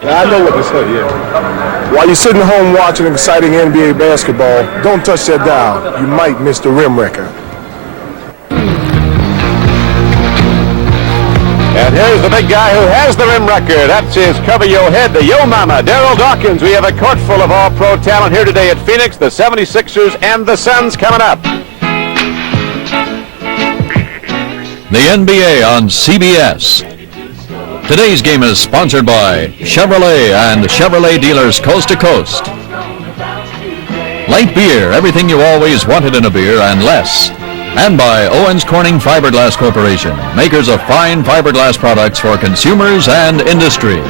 I know what to say, yeah. While you're sitting home watching exciting NBA basketball, don't touch that dial. You might miss the rim record. And here's the big guy who has the rim record. That's his cover your head, the Yo Mama, Darryl Dawkins. We have a court full of all-pro talent here today at Phoenix. The 76ers and the Suns coming up. The NBA on CBS. Today's game is sponsored by Chevrolet and Chevrolet dealers coast to coast. Light beer, everything you always wanted in a beer and less. And by Owens Corning Fiberglass Corporation, makers of fine fiberglass products for consumers and industry.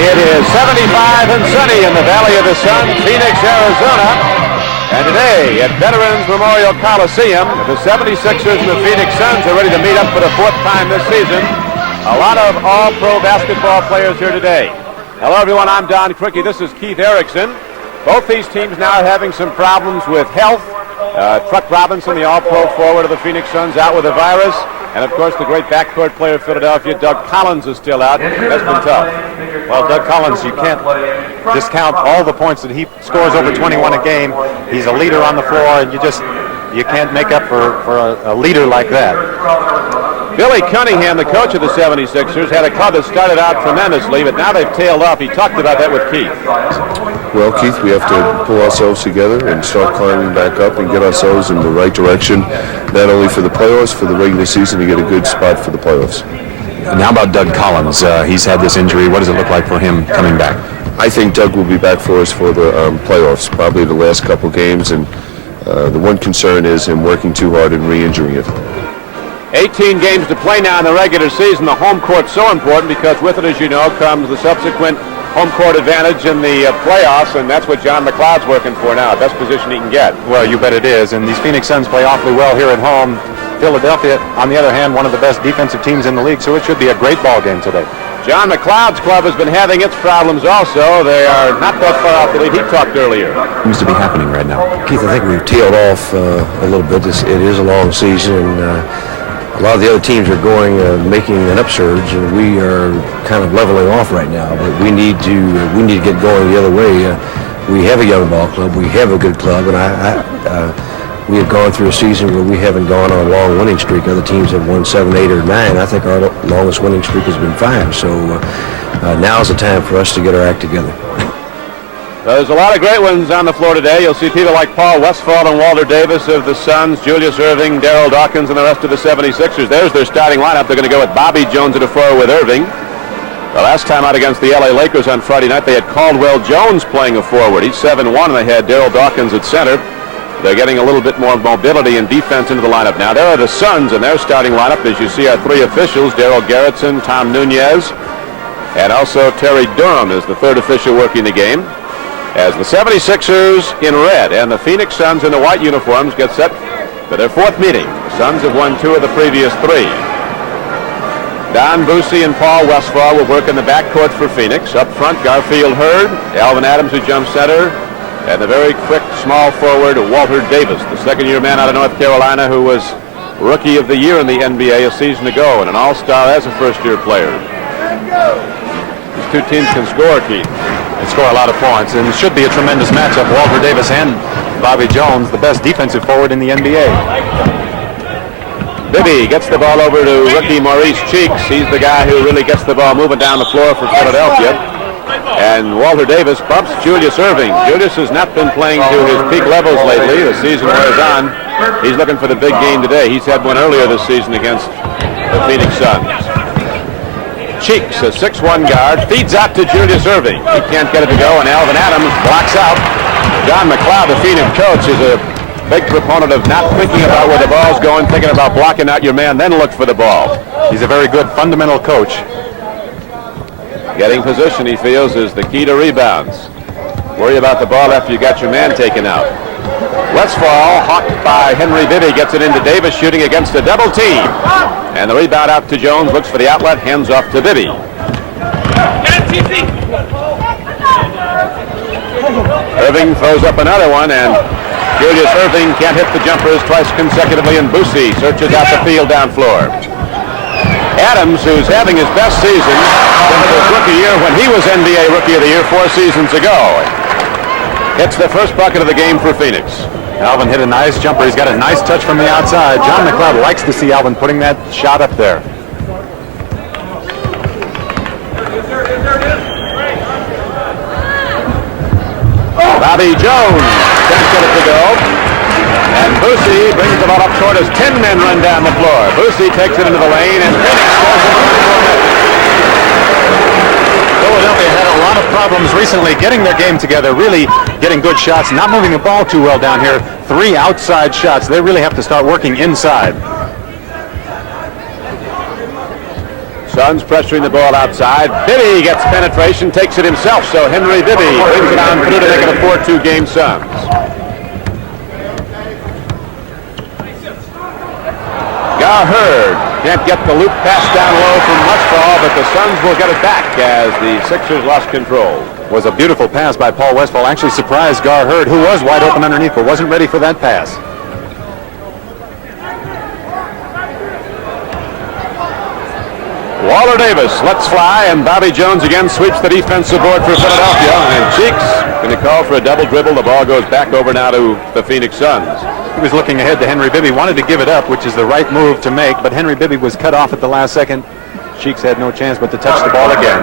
It is 75 and sunny in the Valley of the Sun, Phoenix, Arizona. And today at Veterans Memorial Coliseum, the 76ers and the Phoenix Suns are ready to meet up for the fourth time this season. A lot of all-pro basketball players here today. Hello, everyone. I'm Don Cricky. This is Keith Erickson. Both these teams now are having some problems with health. Truck Robinson, the all-pro forward of the Phoenix Suns, out with a virus. And, of course, the great backcourt player of Philadelphia, Doug Collins, is still out. That's been tough. Well, Doug Collins, you can't discount all the points that he scores, over 21 a game. He's a leader on the floor, and you can't make up for a leader like that. Billy Cunningham, the coach of the 76ers, had a club that started out tremendously, but now they've tailed off. He talked about that with Keith. Well, Keith, we have to pull ourselves together and start climbing back up and get ourselves in the right direction, not only for the playoffs, for the regular season, to get a good spot for the playoffs. And how about Doug Collins? He's had this injury. What does it look like for him coming back? I think Doug will be back for us for the playoffs, probably the last couple games, and the one concern is him working too hard and re-injuring it. 18 games to play now in the regular season. The home court's so important because with it, as you know, comes the subsequent home court advantage in the playoffs, and that's what John McLeod's working for now, best position he can get. Well, you bet it is, and these Phoenix Suns play awfully well here at home. Philadelphia, on the other hand, one of the best defensive teams in the league, so it should be a great ball game today. John McLeod's club has been having its problems also. They are not that far off the lead. He talked earlier. Seems to be happening right now. Keith, I think we've tailed off a little bit. It is a long season, and a lot of the other teams are going, making an upsurge, and we are kind of leveling off right now. But we need to get going the other way. We have a young ball club. We have a good club, and we have gone through a season where we haven't gone on a long winning streak. Other teams have won 7, 8, or 9. I think our longest winning streak has been 5. So now is the time for us to get our act together. There's a lot of great ones on the floor today. You'll see people like Paul Westphal and Walter Davis of the Suns, Julius Erving, Darryl Dawkins, and the rest of the 76ers. There's their starting lineup. They're going to go with Bobby Jones at a forward with Erving. The last time out against the LA Lakers on Friday night, they had Caldwell Jones playing a forward. He's 7-1, and they had Darryl Dawkins at center. They're getting a little bit more mobility and defense into the lineup now. There are the Suns in their starting lineup. As you see, our 3 officials, Daryl Garrettson, Tom Nunez, and also Terry Durham is the 3rd official working the game. As the 76ers in red and the Phoenix Suns in the white uniforms get set for their 4th meeting. The Suns have won 2 of the previous 3. Don Buse and Paul Westphal will work in the backcourt for Phoenix. Up front, Garfield Hurd, Alvin Adams who jumps center, and the very quick small forward Walter Davis, the second-year man out of North Carolina who was Rookie of the Year in the NBA a season ago and an all-star as a first-year player. These two teams can score, Keith. They score a lot of points, and it should be a tremendous matchup. Walter Davis and Bobby Jones, the best defensive forward in the NBA. Bibby gets the ball over to rookie Maurice Cheeks. He's the guy who really gets the ball moving down the floor for Philadelphia. And Walter Davis bumps Julius Erving. Julius has not been playing to his peak levels lately. The season wears on. He's looking for the big game today. He's had one earlier this season against the Phoenix Suns. Cheeks, a 6'1 guard, feeds out to Julius Erving. He can't get it to go, and Alvin Adams blocks out. John McLeod, the Phoenix coach, is a big proponent of not thinking about where the ball's going, thinking about blocking out your man, then look for the ball. He's a very good fundamental coach. Getting position, he feels, is the key to rebounds. Worry about the ball after you got your man taken out. Westphal, hawked by Henry Bibby, gets it into Davis, shooting against a double team. And the rebound out to Jones, looks for the outlet, hands off to Bibby. Erving throws up another one, and Julius Erving can't hit the jumpers twice consecutively, and Buse searches out the field down floor. Adams, who's having his best season since his rookie year when he was NBA Rookie of the Year 4 seasons ago, hits the first bucket of the game for Phoenix. Alvin hit a nice jumper. He's got a nice touch from the outside. John McLeod likes to see Alvin putting that shot up there. Bobby Jones can't get it to go. And Buse brings the ball up short as 10 men run down the floor. Buse takes it into the lane, and Phoenix scores it on the net. Philadelphia had a lot of problems recently getting their game together, really getting good shots, not moving the ball too well down here. 3 outside shots. They really have to start working inside. Suns pressuring the ball outside. Bibby gets penetration, takes it himself, so Henry Bibby brings it on through to make it a 4-2 game Suns. Hurd can't get the loop pass down low from Westphal, but the Suns will get it back as the Sixers lost control. Was a beautiful pass by Paul Westphal. Actually surprised Gar Hurd, who was wide open underneath, but wasn't ready for that pass. Walter Davis lets fly, and Bobby Jones again sweeps the defensive board for Philadelphia. And Cheeks going to call for a double dribble. The ball goes back over now to the Phoenix Suns. He was looking ahead to Henry Bibby, wanted to give it up, which is the right move to make, but Henry Bibby was cut off at the last second. Cheeks had no chance but to touch the ball again.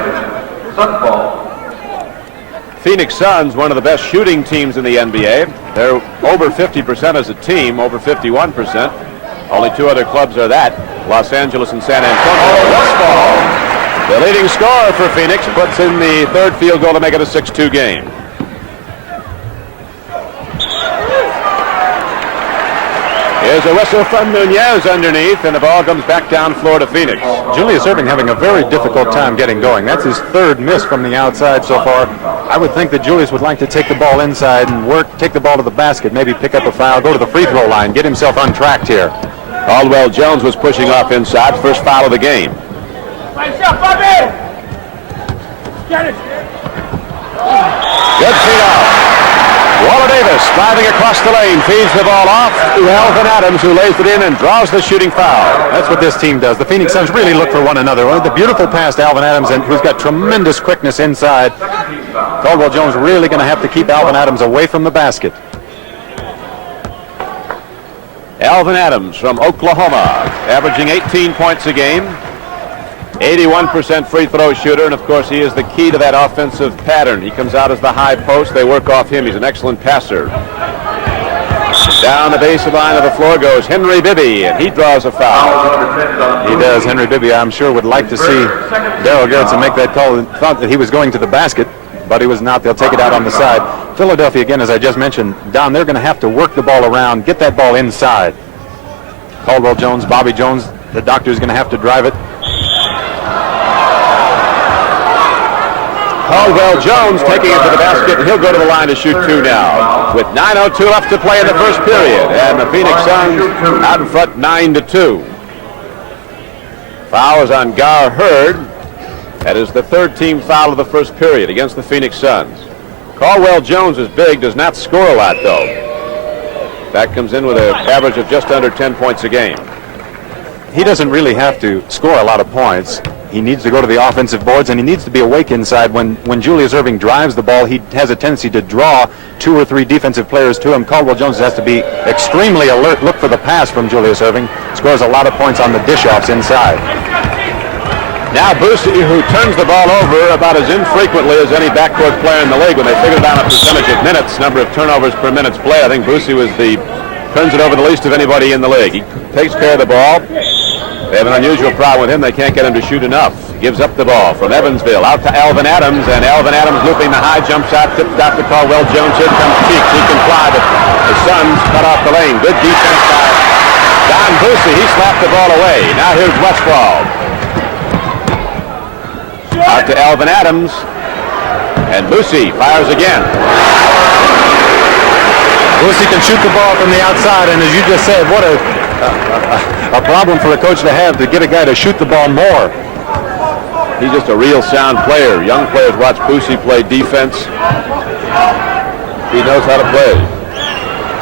Phoenix Suns, one of the best shooting teams in the NBA. They're over 50% as a team, over 51%. Only 2 other clubs are that, Los Angeles and San Antonio. Westphal, the leading scorer for Phoenix, puts in the 3rd field goal to make it a 6-2 game. Here's a whistle from Nunez underneath, and the ball comes back down floor to Phoenix. Julius Erving having a very difficult time getting going. That's his 3rd miss from the outside so far. I would think that Julius would like to take the ball inside and take the ball to the basket, maybe pick up a foul, go to the free throw line, get himself untracked here. Caldwell Jones was pushing off inside, first foul of the game. Good feed out. Walter Davis driving across the lane, feeds the ball off to Alvin Adams, who lays it in and draws the shooting foul. That's what this team does. The Phoenix Suns really look for one another. The beautiful pass to Alvin Adams, and who's got tremendous quickness inside. Caldwell Jones really going to have to keep Alvin Adams away from the basket. Alvin Adams from Oklahoma, averaging 18 points a game, 81% free throw shooter, and of course he is the key to that offensive pattern. He comes out as the high post, they work off him. He's an excellent passer. Down the baseline of the floor goes Henry Bibby, and he draws a foul. He does. Henry Bibby, I'm sure, would like to see Darryl Garrison make that call, and thought that he was going to the basket, but he was not. They'll take it out on the side. Philadelphia, again, as I just mentioned, Don, they're going to have to work the ball around, get that ball inside. Caldwell Jones, Bobby Jones, the doctor is going to have to drive it. Caldwell Jones taking it to the basket, and he'll go to the line to shoot 2 now. With 9:02 left to play in the first period, and the Phoenix Suns out in front 9-2. Foul is on Gar Hurd. That is the 3rd team foul of the first period against the Phoenix Suns. Caldwell Jones is big, does not score a lot though. That comes in with an average of just under 10 points a game. He doesn't really have to score a lot of points. He needs to go to the offensive boards, and he needs to be awake inside. When Julius Erving drives the ball, he has a tendency to draw 2 or 3 defensive players to him. Caldwell Jones has to be extremely alert, look for the pass from Julius Erving. Scores a lot of points on the dish-offs inside. Now Buse, who turns the ball over about as infrequently as any backcourt player in the league. When they figured down a percentage of minutes, number of turnovers per minute's play, I think Buse turns it over the least of anybody in the league. He takes care of the ball. They have an unusual problem with him. They can't get him to shoot enough. Gives up the ball from Evansville out to Alvin Adams, and Alvin Adams looping the high jump shot, tipped out to Caldwell Jones. Here comes Cheeks. He can fly, but the Suns cut off the lane. Good defense by Don Buse. He slapped the ball away. Now here's Westphal. Out to Alvin Adams, and Buse fires again. Buse can shoot the ball from the outside, and as you just said, what a problem for a coach to have, to get a guy to shoot the ball more. He's just a real sound player. Young players watch Buse play defense. He knows how to play.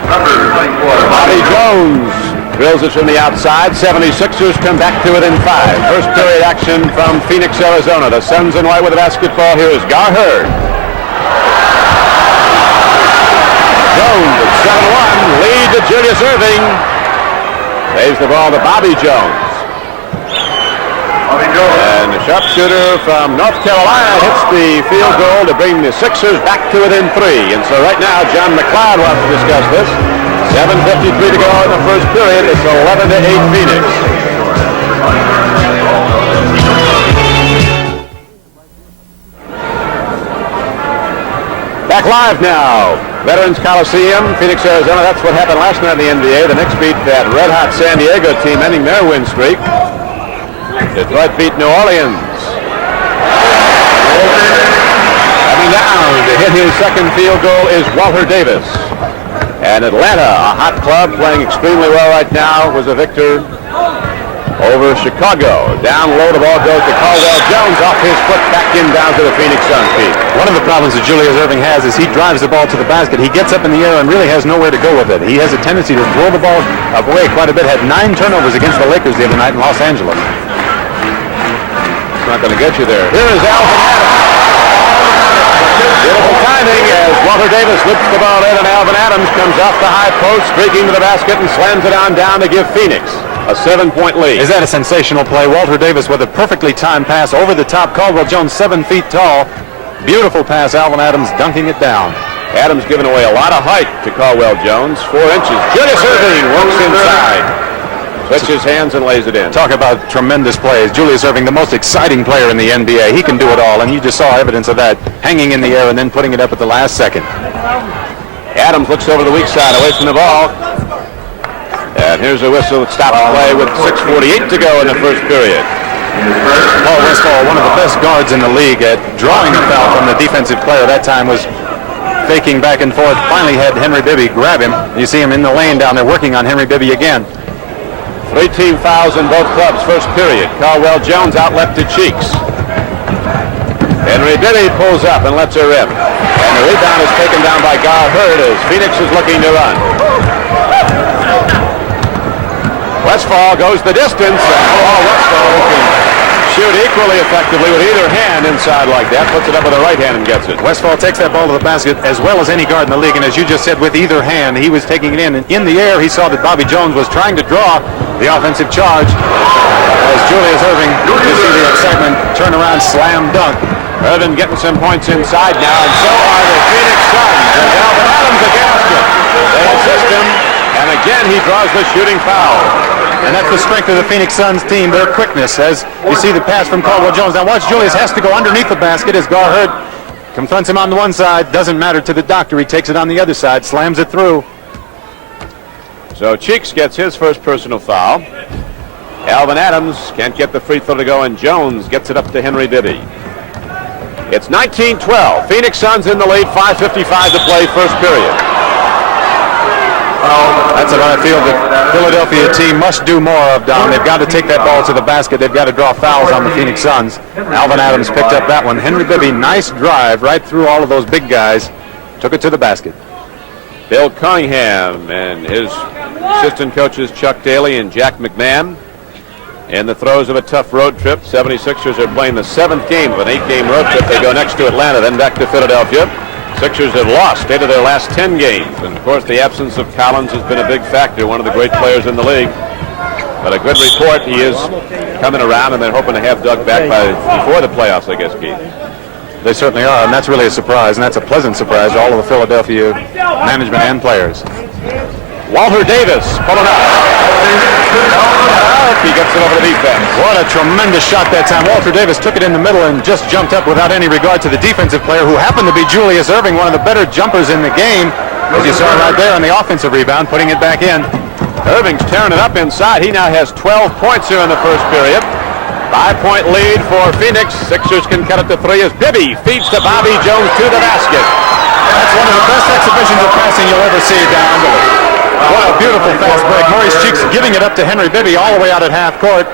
Bobby Jones drills it from the outside. 76ers come back to it in 5. First period action from Phoenix, Arizona. The Suns in white with the basketball. Here is Garherd. Jones at 7-1. Lead to Julius Erving. Saves the ball to Bobby Jones. And the sharpshooter from North Carolina hits the field goal to bring the Sixers back to within 3. And so right now, John McLeod wants to discuss this. 7:53 to go in the first period. It's 11-8 Phoenix. Back live now. Veterans Coliseum, Phoenix, Arizona. That's what happened last night in the NBA. The Knicks beat that red-hot San Diego team, ending their win streak. Detroit beat New Orleans. Coming down to hit his second field goal is Walter Davis. And Atlanta, a hot club playing extremely well right now, was a victor over Chicago. Down low, the ball goes to Caldwell. Jones off his foot, back in down to the Phoenix Suns feet. One of the problems that Julius Erving has is he drives the ball to the basket. He gets up in the air and really has nowhere to go with it. He has a tendency to throw the ball away quite a bit. Had 9 turnovers against the Lakers the other night in Los Angeles. Not going to get you there. Here is Alvin Adams. Beautiful timing as Walter Davis lifts the ball in, and Alvin Adams comes off the high post, streaking to the basket and slams it on down to give Phoenix a 7-point lead. Is that a sensational play? Walter Davis with a perfectly timed pass over the top. Caldwell Jones 7 feet tall. Beautiful pass. Alvin Adams dunking it down. Adams giving away a lot of height to Caldwell Jones. 4 inches. Julius Erving works inside. Switches hands and lays it in. Talk about tremendous plays. Julius Erving, the most exciting player in the NBA. He can do it all, and you just saw evidence of that, hanging in the air and then putting it up at the last second. Adams looks over the weak side, away from the ball. And here's a whistle that stops play with 6:48 to go in the first period. Paul Westphal, one of the best guards in the league at drawing a foul from the defensive player. That time was faking back and forth. Finally had Henry Bibby grab him. You see him in the lane down there working on Henry Bibby again. 3 team fouls in both clubs, first period. Caldwell Jones out left to Cheeks. Henry Bibby pulls up and lets her rip. And the rebound is taken down by Garherd as Phoenix is looking to run. Westphal goes the distance, and Paul Westphal can shoot equally effectively with either hand inside like that. Puts it up with the right hand and gets it. Westphal takes that ball to the basket as well as any guard in the league, and as you just said, with either hand, he was taking it in. And in the air, he saw that Bobby Jones was trying to draw the offensive charge. As Julius Erving, you see the excitement, turn around, slam dunk. Erving getting some points inside now, and so are the Phoenix Suns. And Alvin Adams against him. They assist him, and again he draws the shooting foul. And that's the strength of the Phoenix Suns team, their quickness, as you see the pass from Caldwell Jones. Now watch, Julius has to go underneath the basket as Garherd confronts him on the one side. Doesn't matter to the doctor. He takes it on the other side, slams it through. So Cheeks gets his first personal foul. Alvin Adams can't get the free throw to go, and Jones gets it up to Henry Bibby. It's 19-12. Phoenix Suns in the lead, 5:55 to play, first period. That's what I feel the Philadelphia team must do more of, Don. They've got to take that ball to the basket. They've got to draw fouls on the Phoenix Suns. Alvin Adams picked up that one. Henry Bibby, nice drive right through all of those big guys. Took it to the basket. Bill Cunningham and his assistant coaches Chuck Daly and Jack McMahon in the throes of a tough road trip. 76ers are playing the 7th game of an 8-game road trip. They go next to Atlanta, then back to Philadelphia. Sixers have lost 8 of their last 10 games. And, of course, the absence of Collins has been a big factor, one of the great players in the league. But a good report, he is coming around, and they're hoping to have Doug back before the playoffs, I guess, Keith. They certainly are, and that's really a surprise, and that's a pleasant surprise to all of the Philadelphia management and players. Walter Davis pulling up. He gets it over the defense. What a tremendous shot that time. Walter Davis took it in the middle and just jumped up without any regard to the defensive player, who happened to be Julius Erving, one of the better jumpers in the game. As you saw right there on the offensive rebound, putting it back in. Erving's tearing it up inside. He now has 12 points here in the first period. 5-point lead for Phoenix. Sixers can cut it to 3 as Bibby feeds to Bobby Jones to the basket. That's one of the best exhibitions of passing you'll ever see, Don. What a beautiful fast break. Maurice Cheeks giving it up to Henry Bibby all the way out at half court.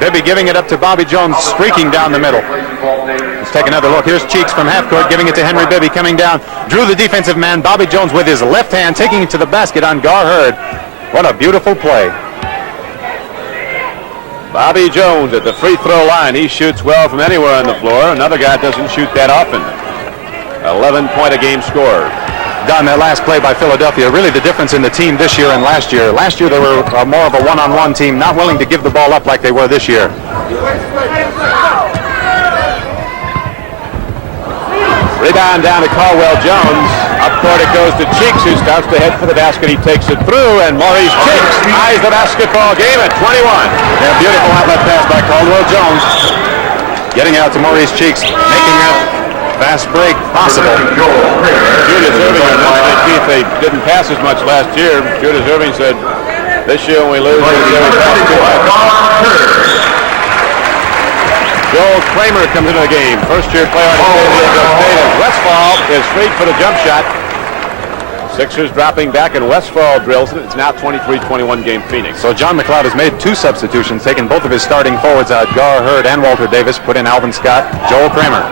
Bibby giving it up to Bobby Jones, streaking down the middle. Let's take another look. Here's Cheeks from half court, giving it to Henry Bibby, coming down. Drew the defensive man. Bobby Jones with his left hand, taking it to the basket on Gar Hurd. What a beautiful play. Bobby Jones at the free throw line. He shoots well from anywhere on the floor. Another guy doesn't shoot that often. 11-point-a-game scorer. Don, that last play by Philadelphia, really the difference in the team this year and last year. Last year they were more of a one-on-one team, not willing to give the ball up like they were this year. Rebound down to Caldwell Jones. Up court it goes to Cheeks, who starts to head for the basket. He takes it through, and Maurice Cheeks ties the basketball game at 21. Yeah, beautiful outlet pass by Caldwell Jones. Getting out to Maurice Cheeks, making that fast break possible. Julius Erving mentioned Keith, they didn't pass as much last year. Julius Erving said, this year when we lose, we pass too much. Joel Kramer comes into the game. First-year player on the Diego State. Westphal is free for the jump shot. Sixers dropping back, and Westphal drills it. It's now 23-21 game Phoenix. So John McLeod has made two substitutions, taking both of his starting forwards out, Gar Hurd and Walter Davis, put in Alvin Scott, Joel Kramer.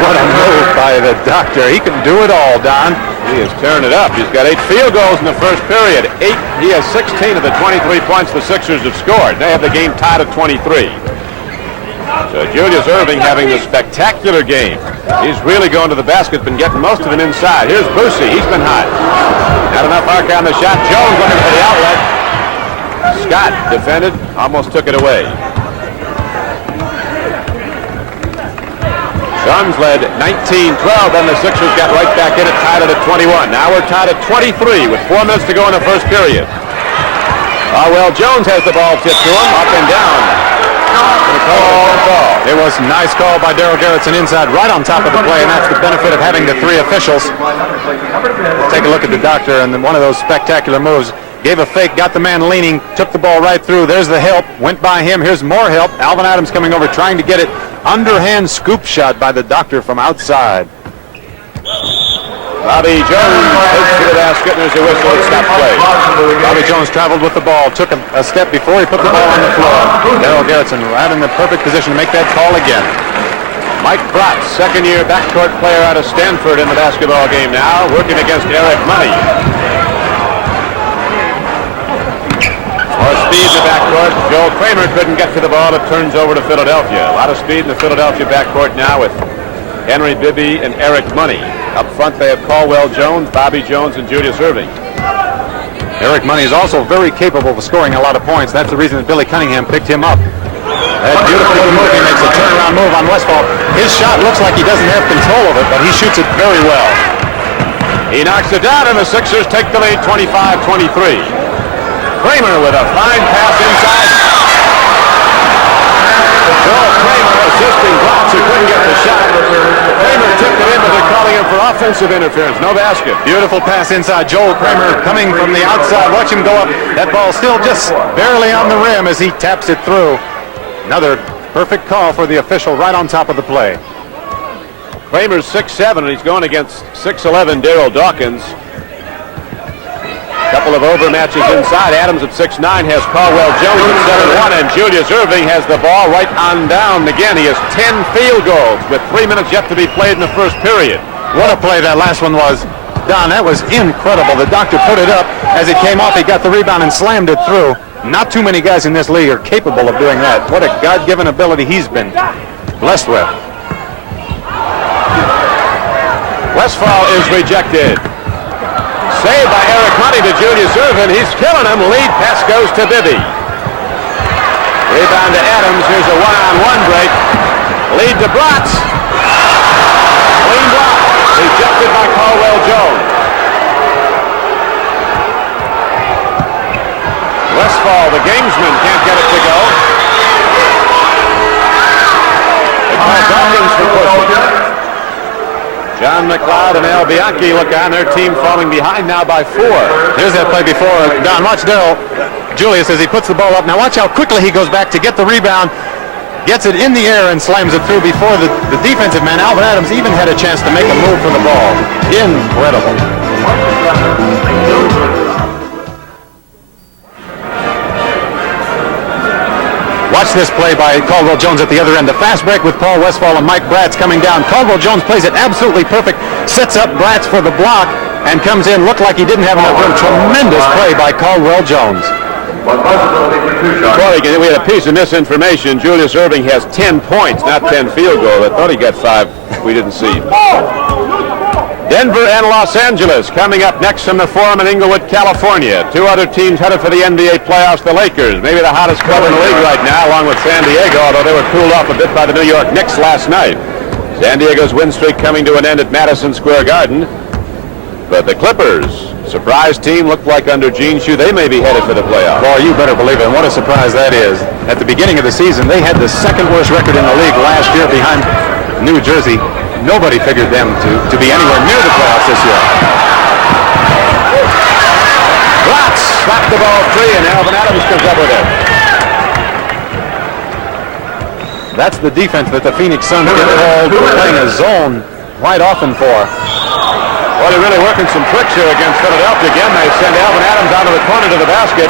What a move by the doctor. He can do it all, Don. He is tearing it up. He's got 8 field goals in the first period. He has 16 of the 23 points the Sixers have scored. They have the game tied at 23. So Julius Erving having a spectacular game. He's really going to the basket, been getting most of them inside. Here's Buse. He's been hot. Not enough arc on the shot. Jones looking for the outlet. Scott defended, almost took it away. Suns led 19-12, then the Sixers got right back in it, tied it at 21. Now we're tied at 23 with 4 minutes to go in the first period. Well, Jones has the ball tipped to him, up and down. It was a nice call by Darryl Garrettson inside, right on top of the play, and that's the benefit of having the 3 officials. Take a look at the doctor, and then one of those spectacular moves. Gave a fake, got the man leaning, took the ball right through. There's the help, went by him. Here's more help. Alvin Adams coming over, trying to get it. Underhand scoop shot by the doctor from outside. Bobby Jones takes to the basket, and there's a whistle to stop play. Bobby Jones traveled with the ball, took a step before he put the ball on the floor. Darryl Garrettson right in the perfect position to make that call again. Mike Bratz, second-year backcourt player out of Stanford in the basketball game now, working against Eric Money. More speed in the backcourt. Joel Kramer couldn't get to the ball. It turns over to Philadelphia. A lot of speed in the Philadelphia backcourt now with Henry Bibby and Eric Money. Up front they have Caldwell Jones, Bobby Jones, and Julius Erving. Eric Money is also very capable of scoring a lot of points. That's the reason that Billy Cunningham picked him up. That beautiful little move. He makes a turnaround move on Westphal. His shot looks like he doesn't have control of it, but he shoots it very well. He knocks it down, and the Sixers take the lead 25-23. Kramer with a fine pass inside. Joel Kramer assisting Bratz, who couldn't get the shot. Kramer tipped it in, but they're calling him for offensive interference. No basket. Beautiful pass inside. Joel Kramer coming from the outside. Watch him go up. That ball still just barely on the rim as he taps it through. Another perfect call for the official right on top of the play. Kramer's 6'7", and he's going against 6'11" Darryl Dawkins. Couple of overmatches inside. Adams at 6'9" has Caldwell Jones at 7'1", and Julius Erving has the ball right on down. Again, he has 10 field goals with 3 minutes yet to be played in the first period. What a play that last one was. Don, that was incredible. The doctor put it up. As it came off, he got the rebound and slammed it through. Not too many guys in this league are capable of doing that. What a God-given ability he's been blessed with. Westphal is rejected. Saved by Eric Money to Julius Erving. He's killing him. Lead pass goes to Bibby. Rebound to Adams. Here's a one-on-one break. Lead to Bratz. Clean block. Rejected by Caldwell Jones. Westphal, the gamesman, can't get it to go. They call Dawkins for pushing. John McLeod and Al Bianchi look on. Their team falling behind now by 4. Here's that play before. Don, watch Darryl. Julius as he puts the ball up. Now watch how quickly he goes back to get the rebound. Gets it in the air and slams it through before the defensive man, Alvin Adams, even had a chance to make a move for the ball. Incredible. Watch Watch this play by Caldwell Jones at the other end. The fast break with Paul Westphal and Mike Bratz coming down. Caldwell Jones plays it absolutely perfect, sets up Bratz for the block, and comes in. Looked like he didn't have enough room. Tremendous play by Caldwell Jones. We had a piece of misinformation. Julius Erving has 10 points, not 10 field goals. I thought he got 5. We didn't see. Denver and Los Angeles coming up next from the Forum in Inglewood, California. 2 other teams headed for the NBA playoffs, the Lakers, maybe the hottest club in the league right now, along with San Diego, although they were cooled off a bit by the New York Knicks last night. San Diego's win streak coming to an end at Madison Square Garden. But the Clippers, surprise team, looked like under Gene Shue, they may be headed for the playoffs. Boy, you better believe it. And what a surprise that is. At the beginning of the season, they had the second worst record in the league last year behind New Jersey. Nobody figured them to be anywhere near the playoffs this year. Bratz slapped the ball free, and Alvin Adams comes up with it. That's the defense that the Phoenix Suns get called for playing a zone quite often for. Well, they're really working some tricks here against Philadelphia. Again, they send Alvin Adams out of the corner to the basket.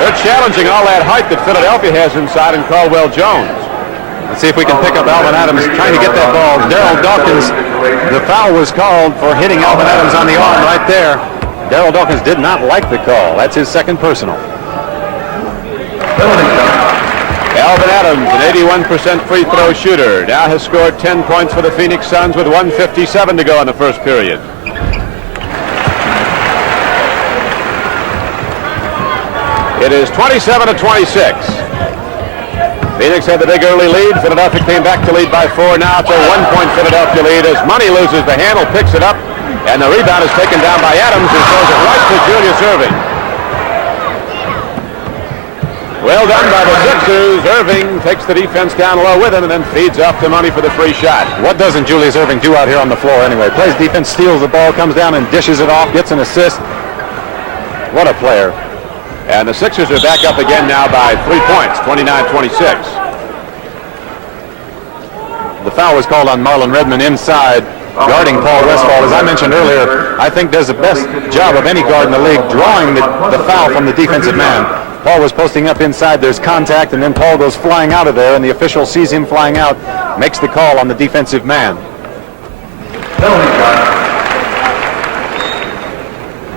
They're challenging all that height that Philadelphia has inside and Caldwell Jones. Let's see if we can pick up Alvin Adams trying to get that ball. Darryl Dawkins, the foul was called for hitting Alvin Adams on the arm right there. Darryl Dawkins did not like the call. That's his second personal. Alvin Adams, an 81% free throw shooter, now has scored 10 points for the Phoenix Suns with 1:57 to go in the first period. It is 27-26. Phoenix had the big early lead. Philadelphia came back to lead by 4. Now it's a 1-point Philadelphia lead as Money loses the handle, picks it up, and the rebound is taken down by Adams, who throws it right to Julius Erving. Well done by the Sixers. Erving takes the defense down low with him and then feeds off to Money for the free shot. What doesn't Julius Erving do out here on the floor anyway? Plays defense, steals the ball, comes down and dishes it off, gets an assist. What a player. And the Sixers are back up again now by 3 points, 29-26. The foul was called on Marlon Redmond inside, guarding Paul Westphal. As I mentioned earlier, I think does the best job of any guard in the league, drawing the foul from the defensive man. Paul was posting up inside, there's contact, and then Paul goes flying out of there, and the official sees him flying out, makes the call on the defensive man.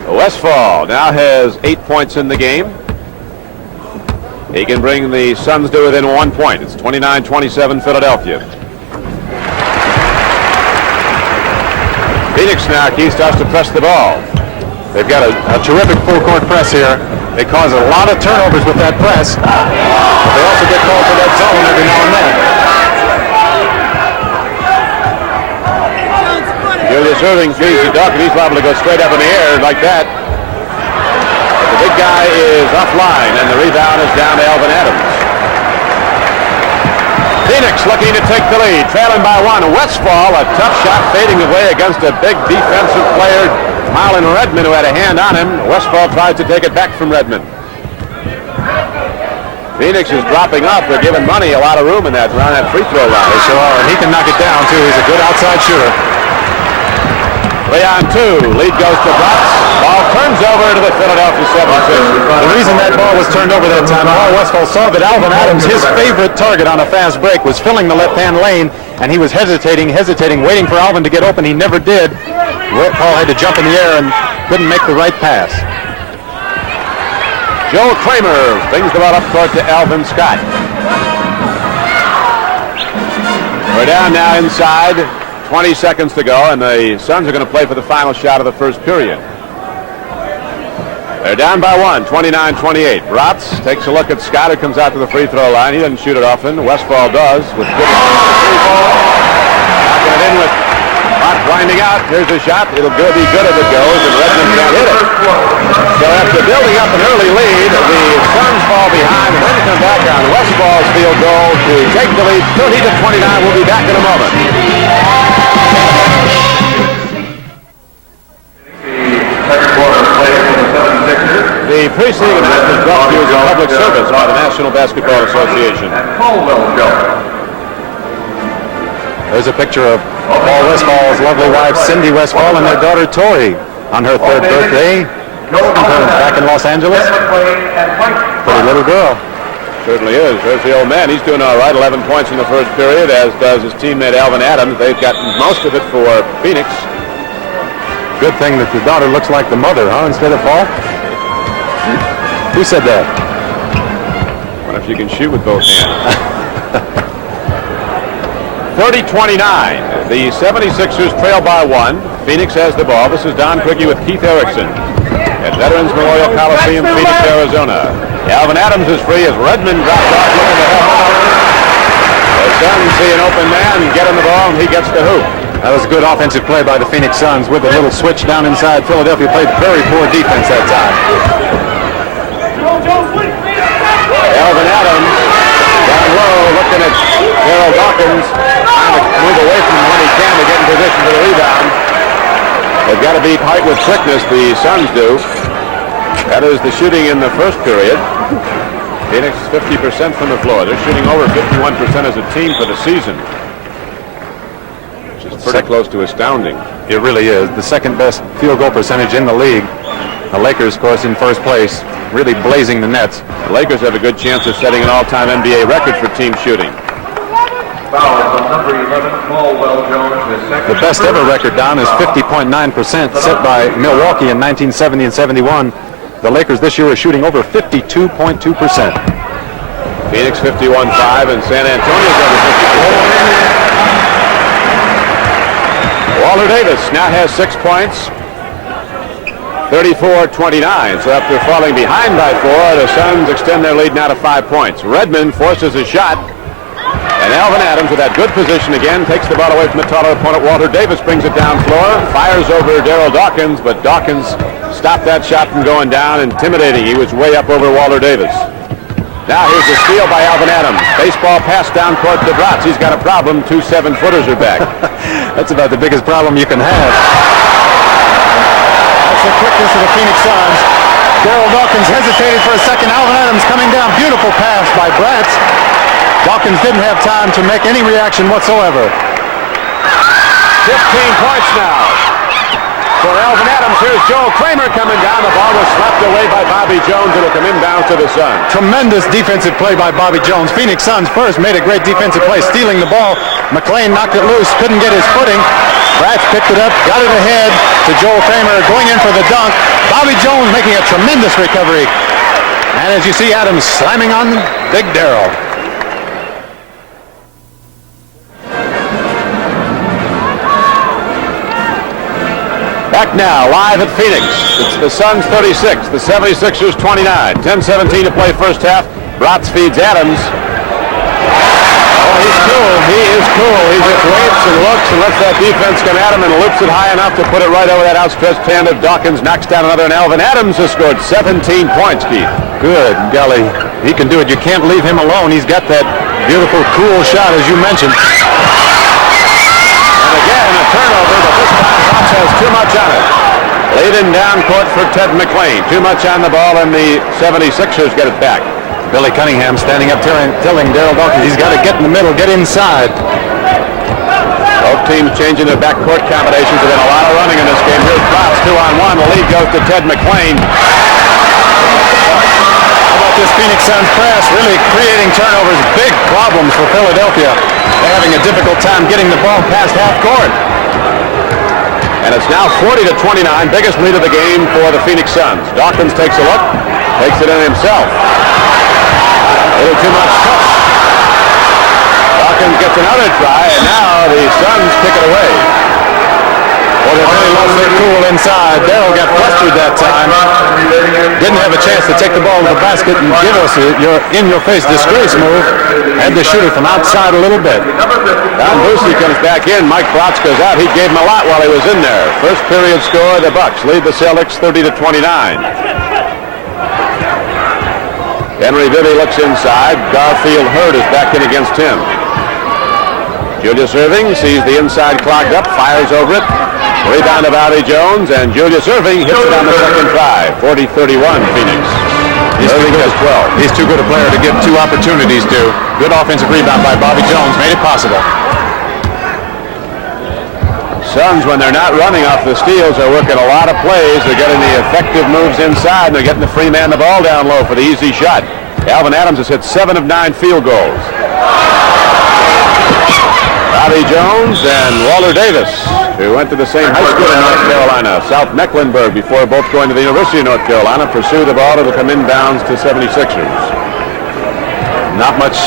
Westphal now has 8 points in the game. He can bring the Suns to within 1 point. It's 29-27 Philadelphia. Phoenix now, Keith, starts to press the ball. They've got a terrific full-court press here. They cause a lot of turnovers with that press, but they also get called for that zone every now and then. Julius Erving feeds to Dawkins. He's liable to go straight up in the air like that. But the big guy is offline, and the rebound is down to Alvin Adams. Phoenix looking to take the lead, trailing by 1. Westphal, a tough shot fading away against a big defensive player, Marlon Redmond, who had a hand on him. Westphal tries to take it back from Redmond. Phoenix is dropping off. They're giving Money a lot of room in that around that free throw line. They sure are, and he can knock it down, too. He's a good outside shooter. 3 on 2. Lead goes to Bratz. Ball turns over to the Philadelphia 76ers. The reason that ball was turned over that time, Paul Westphal saw that Alvin Adams, his favorite target on a fast break, was filling the left-hand lane, and he was hesitating, waiting for Alvin to get open. He never did. Paul had to jump in the air and couldn't make the right pass. Joe Kramer brings the ball up court to Alvin Scott. We're down now inside. 20 seconds to go, and the Suns are going to play for the final shot of the first period. They're down by 1, 29-28. Bratz takes a look at Scott, who comes out to the free throw line. He doesn't shoot it often. Westphal does with good knocking it in with Bratz winding out. Here's a shot. It'll be good if it goes, and Redmond can't hit it. So after building up an early lead, the Suns fall behind and then come back on Westphal's field goal to take the lead 30-29. We'll be back in a moment. The preceding event is brought to you as a public service by the National Basketball Association. There's a picture of Paul Westphal's lovely wife, Cindy Westphal, and their daughter, Tori, on her 3rd birthday. Back in Los Angeles. Pretty little girl. Certainly is. There's the old man. He's doing all right. 11 points in the first period, as does his teammate Alvin Adams. They've gotten most of it for Phoenix. Good thing that the daughter looks like the mother, huh, instead of Paul? Who said that? What if you can shoot with both hands? 30-29. The 76ers trail by 1. Phoenix has the ball. This is Don Quickie with Keith Erickson at Veterans Memorial Coliseum, Phoenix, Arizona. Alvin Adams is free as Redmond drops off looking to help out. The Suns see an open man, get him the ball, and he gets the hoop. That was a good offensive play by the Phoenix Suns with a little switch down inside. Philadelphia played very poor defense that time. Alvin Adams down low looking at Darryl Dawkins, trying to move away from him when he can to get in position for the rebound. They've got to beat height with quickness, the Suns do. That is the shooting in the first period. Phoenix 50% from the floor. They're shooting over 51% as a team for the season, which is pretty close to astounding. It really is. The second best field goal percentage in the league. The Lakers, of course, in first place, really blazing the nets. The Lakers have a good chance of setting an all-time NBA record for team shooting. Number 11, Caldwell Jones. The best ever record, Don, is 50.9% set by Milwaukee in 1970 and 71. The Lakers this year are shooting over 52.2%. Phoenix 51-5 and San Antonio's over 50%. Walter Davis now has 6 points. 34-29. So after falling behind by 4, the Suns extend their lead now to 5 points. Redmond forces a shot. And Alvin Adams, with that good position again, takes the ball away from the taller opponent. Walter Davis brings it down floor, fires over Darryl Dawkins, but Dawkins stopped that shot from going down, intimidating. He was way up over Walter Davis. Now here's a steal by Alvin Adams. Baseball pass down court to Bratz. He's got a problem. 2 7-footers are back. That's about the biggest problem you can have. That's the quickness of the Phoenix Suns. Darryl Dawkins hesitated for a second. Alvin Adams coming down. Beautiful pass by Bratz. Dawkins didn't have time to make any reaction whatsoever. 15 points now for Alvin Adams. Here's Joel Kramer coming down. The ball was slapped away by Bobby Jones. It'll come inbound to the Suns. Tremendous defensive play by Bobby Jones. Phoenix Suns first made a great defensive play, stealing the ball. McClain knocked it loose, couldn't get his footing. Bratz picked it up, got it ahead to Joel Kramer, going in for the dunk. Bobby Jones making a tremendous recovery. And as you see, Adams slamming on Big Darryl. Back now, live at Phoenix. It's the Suns 36, the 76ers 29. 10-17 to play first half. Bratz feeds Adams. Oh, he's cool. He is cool. He just waits and looks and lets that defense come at him and loops it high enough to put it right over that outstretched hand of Dawkins. Knocks down another, and Alvin Adams has scored 17 points, Keith. Good golly. He can do it. You can't leave him alone. He's got that beautiful, cool shot, as you mentioned. And again, a turnover, but this time Bratz has too much on it. Leading down court for Ted McClain. Too much on the ball, and the 76ers get it back. Billy Cunningham standing up telling Darryl Dawkins he's got to get in the middle, get inside. Both teams changing their backcourt combinations. There's been a lot of running in this game. Here's Bratz 2-on-1. The lead goes to Ted McClain. How about this Phoenix Suns press? Really creating turnovers. Big problems for Philadelphia. They're having a difficult time getting the ball past half court. And it's now 40-29. Biggest lead of the game for the Phoenix Suns. Dawkins takes a look. Takes it in himself. A little too much touch. Dawkins gets another try, and now the Suns kick it away. Well, they really lost their cool inside. Darryl got flustered that time. Didn't have a chance to take the ball to the basket and give us your in-your-face disgrace move. Had to shoot it from outside a little bit. Don Buse comes back in. Mike Bratz goes out. He gave him a lot while he was in there. First period score, the Bucks lead the Celtics 30-29. Henry Bibby looks inside. Garfield Hurd is back in against him. Julius Erving sees the inside clogged up, fires over it. Rebound to Bobby Jones, and Julius Erving hits it on the second try. 40-31 Phoenix. Erving has 12. He's too good a player to give two opportunities to. Good offensive rebound by Bobby Jones. Made it possible. Suns, when they're not running off the steals, are working a lot of plays. They're getting the effective moves inside, and they're getting the free man the ball down low for the easy shot. Alvin Adams has hit 7 of 9 field goals. Bobby Jones and Walter Davis, who went to the same high school in North Carolina, South Mecklenburg, before both going to the University of North Carolina, pursue the ball. It'll come inbounds to 76ers. Not much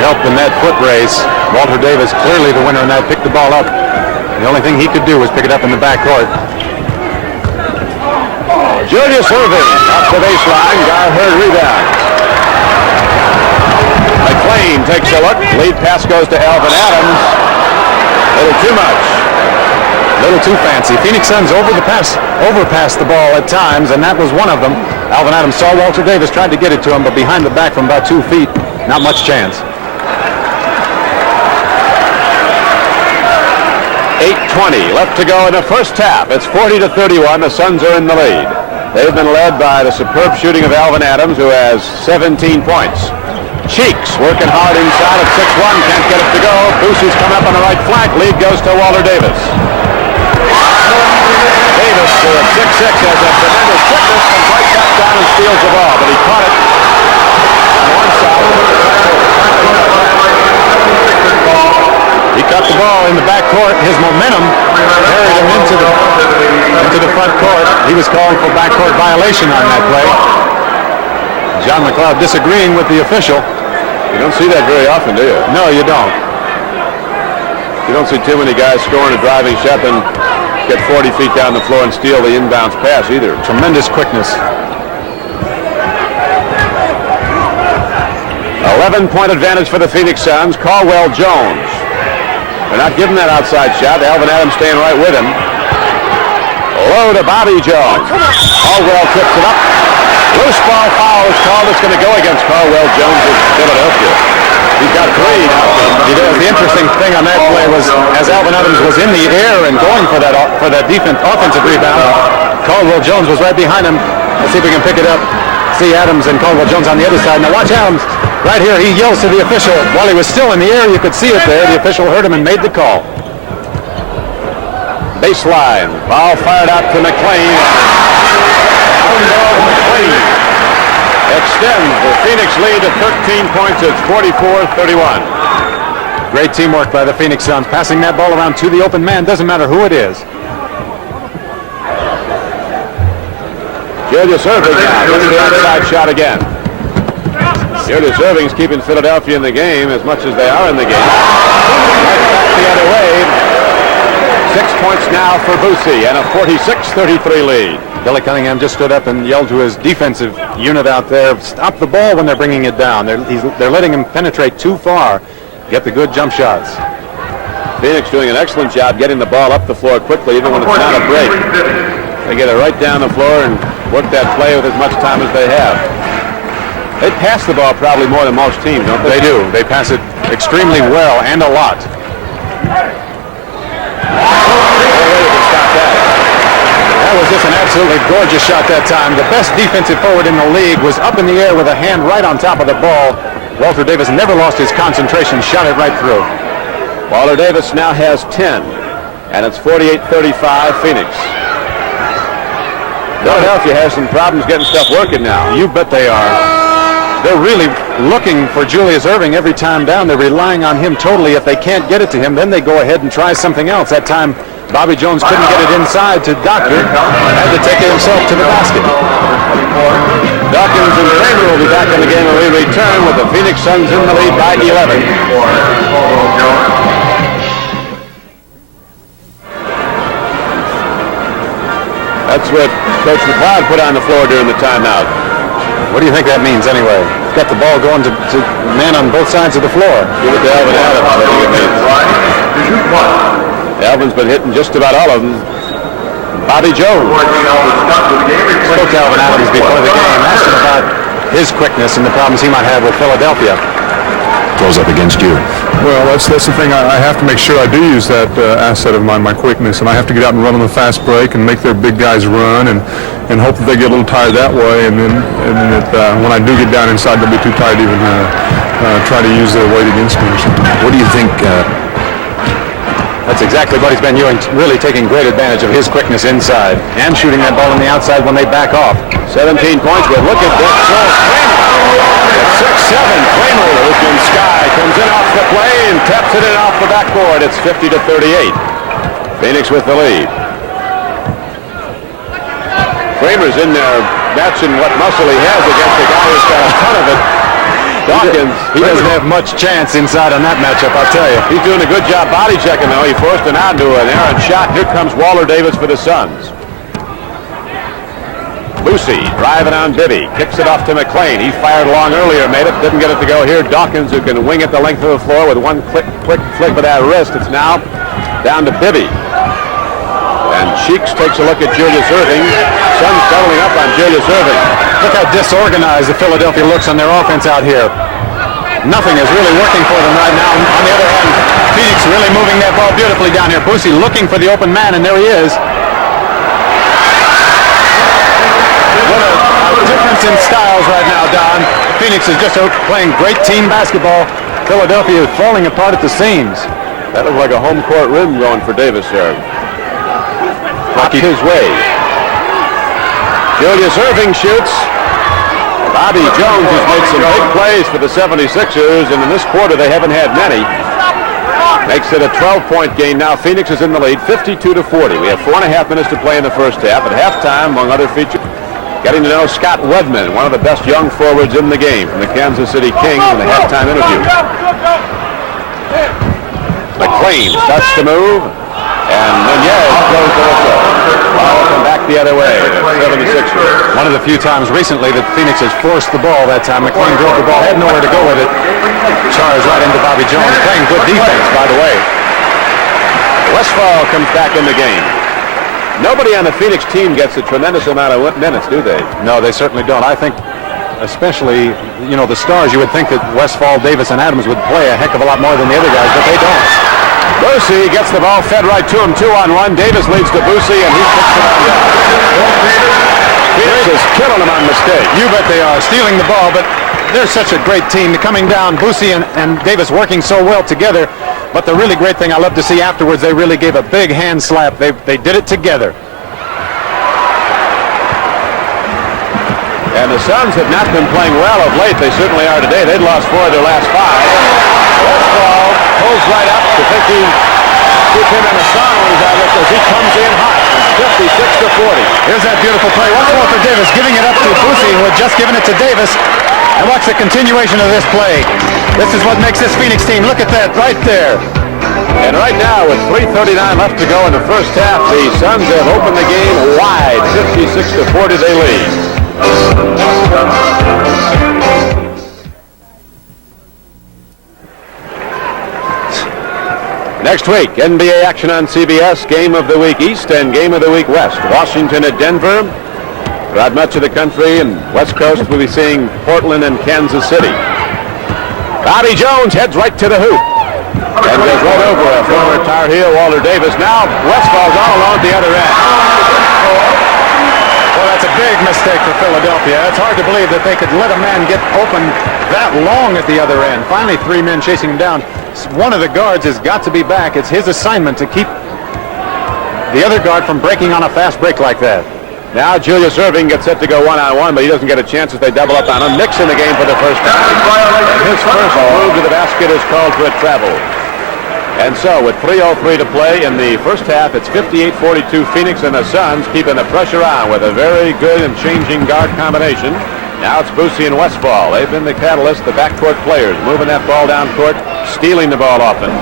help in that foot race. Walter Davis, clearly the winner in that, picked the ball up. The only thing he could do was pick it up in the backcourt. Julius Erving off the baseline, got her rebound. McLean takes a look. Lead pass goes to Alvin Adams. A little too much. A little too fancy. Phoenix Suns overpassed the ball at times, and that was one of them. Alvin Adams saw Walter Davis, tried to get it to him, but behind the back from about 2 feet, not much chance. 8:20 left to go in the first half. It's 40-31. The Suns are in the lead. They've been led by the superb shooting of Alvin Adams, who has 17 points. Cheeks working hard inside at 6'1", can't get it to go. Buse's come up on the right flank. Lead goes to Walter Davis. Davis, who at 6'6", has a tremendous quickness, comes right back down and steals the ball, but he caught it on one side. He caught the ball in the backcourt. His momentum carried him into the front court. He was calling for backcourt violation on that play. John McLeod disagreeing with the official. You don't see that very often, do you? No, you don't. You don't see too many guys scoring a driving shot and get 40 feet down the floor and steal the inbounds pass either. Tremendous quickness. 11-point advantage for the Phoenix Suns. Caldwell Jones. They're not giving that outside shot. Alvin Adams staying right with him. Low to Bobby Jones. Caldwell tips it up. Loose ball foul is called. It's going to go against Caldwell Jones of Philadelphia. He's got 3 now. The interesting thing on that play was, as Alvin Adams was in the air and going for that offensive rebound, Caldwell Jones was right behind him. Let's see if we can pick it up. See Adams and Caldwell Jones on the other side. Now watch Adams. Right here, he yells to the official. While he was still in the air, you could see it there. The official heard him and made the call. Baseline. Ball fired out to McLean. McLean extends the Phoenix lead to 13 points. It's 44-31. Great teamwork by the Phoenix Suns. Passing that ball around to the open man. Doesn't matter who it is. Julius Erving now gets the outside shot again. Julius Erving's keeping Philadelphia in the game as much as they are in the game. Right back the other way. 6 points now for Buse and a 46-33 lead. Billy Cunningham just stood up and yelled to his defensive unit out there, stop the ball when they're bringing it down. They're letting him penetrate too far, get the good jump shots. Phoenix doing an excellent job getting the ball up the floor quickly, even when it's not a break. They get it right down the floor and work that play with as much time as they have. They pass the ball probably more than most teams, don't they? They do. They pass it extremely well and a lot. That was just an absolutely gorgeous shot that time. The best defensive forward in the league was up in the air with a hand right on top of the ball. Walter Davis never lost his concentration, shot it right through. Walter Davis now has 10, and it's 48-35 Phoenix. Philadelphia has some problems getting stuff working now. You bet they are. They're really looking for Julius Erving every time down. They're relying on him totally. If they can't get it to him, then they go ahead and try something else. That time, Bobby Jones couldn't get it inside to Doctor. Had to take it himself to the basket. Dawkins and Kramer will be back in the game when we return with the Phoenix Suns in the lead by 11. That's what Coach McLeod put on the floor during the timeout. What do you think that means anyway? He's got the ball going to men on both sides of the floor. Give it to Alvin Adams. I think it means. Alvin's been hitting just about all of them. Bobby Jones spoke to Alvin Adams before the game, asked him about his quickness and the problems he might have with Philadelphia. Goes up against you. Well, that's the thing. I have to make sure I do use that asset of mine, my quickness, and I have to get out and run on the fast break and make their big guys run and hope that they get a little tired that way, and that when I do get down inside, they'll be too tired to even try to use their weight against me or something. What do you think? That's exactly what he's been doing, really taking great advantage of his quickness inside and shooting that ball on the outside when they back off. 17 points, but look at that goal. At 6-7, Kramer, who can sky, comes in off the play and taps it in off the backboard. It's 50-38. Phoenix with the lead. Kramer's in there matching what muscle he has against the guy who's got a ton of it. Dawkins, he doesn't have much chance inside on that matchup, I'll tell you. He's doing a good job body checking, though. He forced it out into an errant shot. Here comes Walter Davis for the Suns. Buse driving on Bibby. Kicks it off to McLean. He fired long earlier, made it. Didn't get it to go here. Dawkins, who can wing it the length of the floor with one quick flick of that wrist. It's now down to Bibby. And Cheeks takes a look at Julius Erving. Suns doubling up on Julius Erving. Look how disorganized the Philadelphia looks on their offense out here. Nothing is really working for them right now. On the other hand, Phoenix really moving that ball beautifully down here. Buse looking for the open man, and there he is. What a difference in styles right now, Don. Phoenix is just playing great team basketball. Philadelphia is falling apart at the seams. That looked like a home court rim going for Davis here. Hockey his way. Julius Erving shoots. Bobby Jones has made some big plays for the 76ers, and in this quarter they haven't had many. Makes it a 12-point game now. Phoenix is in the lead, 52-40. We have 4.5 minutes to play in the first half. At halftime, among other features, getting to know Scott Wedman, one of the best young forwards in the game, from the Kansas City Kings in the halftime interview. McLean starts to move, and Nunez goes to the floor. Ball come back the other way. 76ers. One of the few times recently that Phoenix has forced the ball. That time McLean drove the ball, had nowhere to go with it. Charged right into Bobby Jones. Playing good defense, by the way. Westphal comes back in the game. Nobody on the Phoenix team gets a tremendous amount of minutes, do they? No, they certainly don't. I think, especially, you know, the stars, you would think that Westphal, Davis, and Adams would play a heck of a lot more than the other guys, but they don't. Buse gets the ball fed right to him, 2-on-1. Davis leads to Buse, and he picks it up. Phoenix is killing him on mistake. You bet they are. Stealing the ball, but they're such a great team. Coming down, Buse and Davis working so well together. But the really great thing I love to see afterwards, they really gave a big hand slap. They did it together. And the Suns have not been playing well of late. They certainly are today. They'd lost 4 of their last 5. Westphal pulls right up to think he keep him in the sun when he's out there, as he comes in hot. 56-40. Here's that beautiful play. Watch Walter Davis giving it up to Buse, who had just given it to Davis. And watch the continuation of this play. This is what makes this Phoenix team. Look at that right there. And right now, with 3:39 left to go in the first half, the Suns have opened the game wide. 56-40 they lead. Next week, NBA action on CBS, Game of the Week East and Game of the Week West. Washington at Denver. Throughout much of the country and West Coast, we'll be seeing Portland and Kansas City. Bobby Jones heads right to the hoop and goes right over a former Tar Heel, Walter Davis. Now Westphal's all alone at the other end. Well, that's a big mistake for Philadelphia. It's hard to believe that they could let a man get open that long at the other end. Finally, 3 men chasing him down. One of the guards has got to be back. It's his assignment to keep the other guard from breaking on a fast break like that. Now Julius Erving gets set to go 1-on-1, but he doesn't get a chance as they double up on him. Knicks in the game for the first time. And his first move to the basket is called for a travel. And so with 3:03 to play in the first half, it's 58-42 Phoenix, and the Suns keeping the pressure on with a very good and changing guard combination. Now it's Buse and Westphal. They've been the catalyst, the backcourt players, moving that ball down court, stealing the ball often.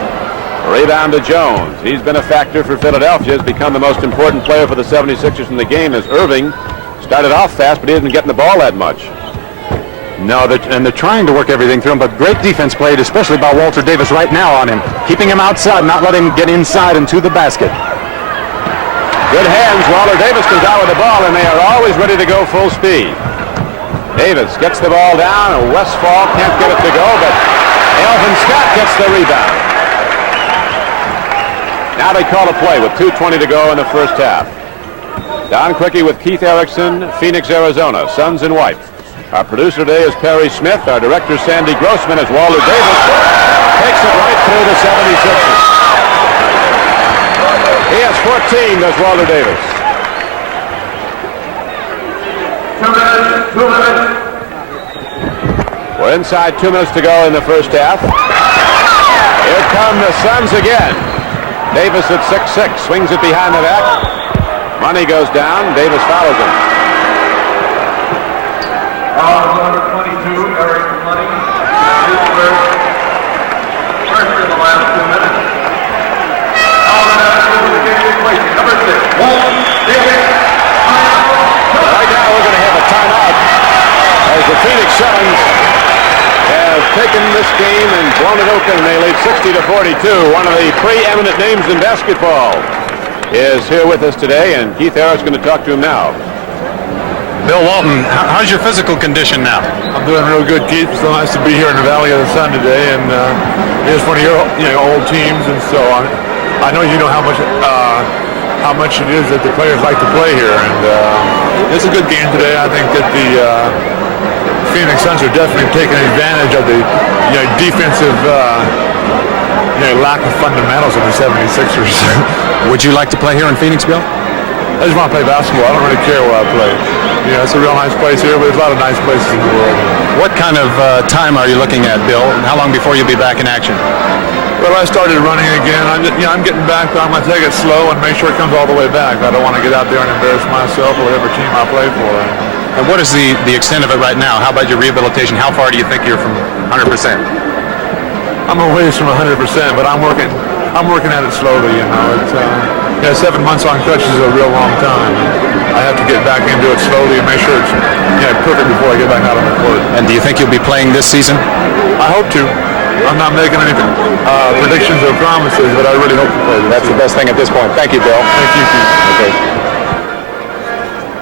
Rebound to Jones. He's been a factor for Philadelphia. Has become the most important player for the 76ers in the game, as Erving started off fast, but he isn't getting the ball that much. No, they're trying to work everything through him, but great defense played, especially by Walter Davis right now on him. Keeping him outside, not letting him get inside and to the basket. Good hands. Walter Davis comes out with the ball, and they are always ready to go full speed. Davis gets the ball down, and Westphal can't get it to go, but Alvin Scott gets the rebound. Now they call a play with 2:20 to go in the first half. Don Quickie with Keith Erickson, Phoenix, Arizona, Suns in white. Our producer today is Perry Smith. Our director, Sandy Grossman, is Walter Davis. Takes it right through the 76ers. He has 14, does Walter Davis. 2 minutes. We're inside 2 minutes to go in the first half. Here come the Suns again. Davis at 6'6", swings it behind the back. Money goes down. Davis follows him. Number 22, Eric Money. First in the last 2 minutes. Alvin over the game equation. Number 6. Right now we're going to have a timeout as the Phoenix Suns have taken this game and blown it open. They lead 60-42. One of the preeminent names in basketball is here with us today, and Keith Harris is going to talk to him now. Bill Walton, how's your physical condition now? I'm doing real good, Keith. It's so nice to be here in the Valley of the Sun today, and it's one of your old teams, and so I know you know how much it is that the players like to play here, and it's a good game today. I think that the Phoenix Suns are definitely taking advantage of the defensive lack of fundamentals of the 76ers. Would you like to play here in Phoenix, Bill? I just want to play basketball. I don't really care where I play. It's a real nice place here, but there's a lot of nice places in the world. What kind of time are you looking at, Bill? How long before you'll be back in action? Well, I started running again. I'm getting back, but I'm going to take it slow and make sure it comes all the way back. I don't want to get out there and embarrass myself or whatever team I play for. And what is the extent of it right now? How about your rehabilitation? How far do you think you're from 100%? I'm a ways from 100%, but I'm working at it slowly. It's 7 months on crutches is a real long time. I have to get back into it slowly and make sure it's perfect before I get back out on the court. And do you think you'll be playing this season? I hope to. I'm not making any predictions or promises, but I really hope to play this. That's the best thing at this point. Thank you, Bill. Thank you, Keith. Okay.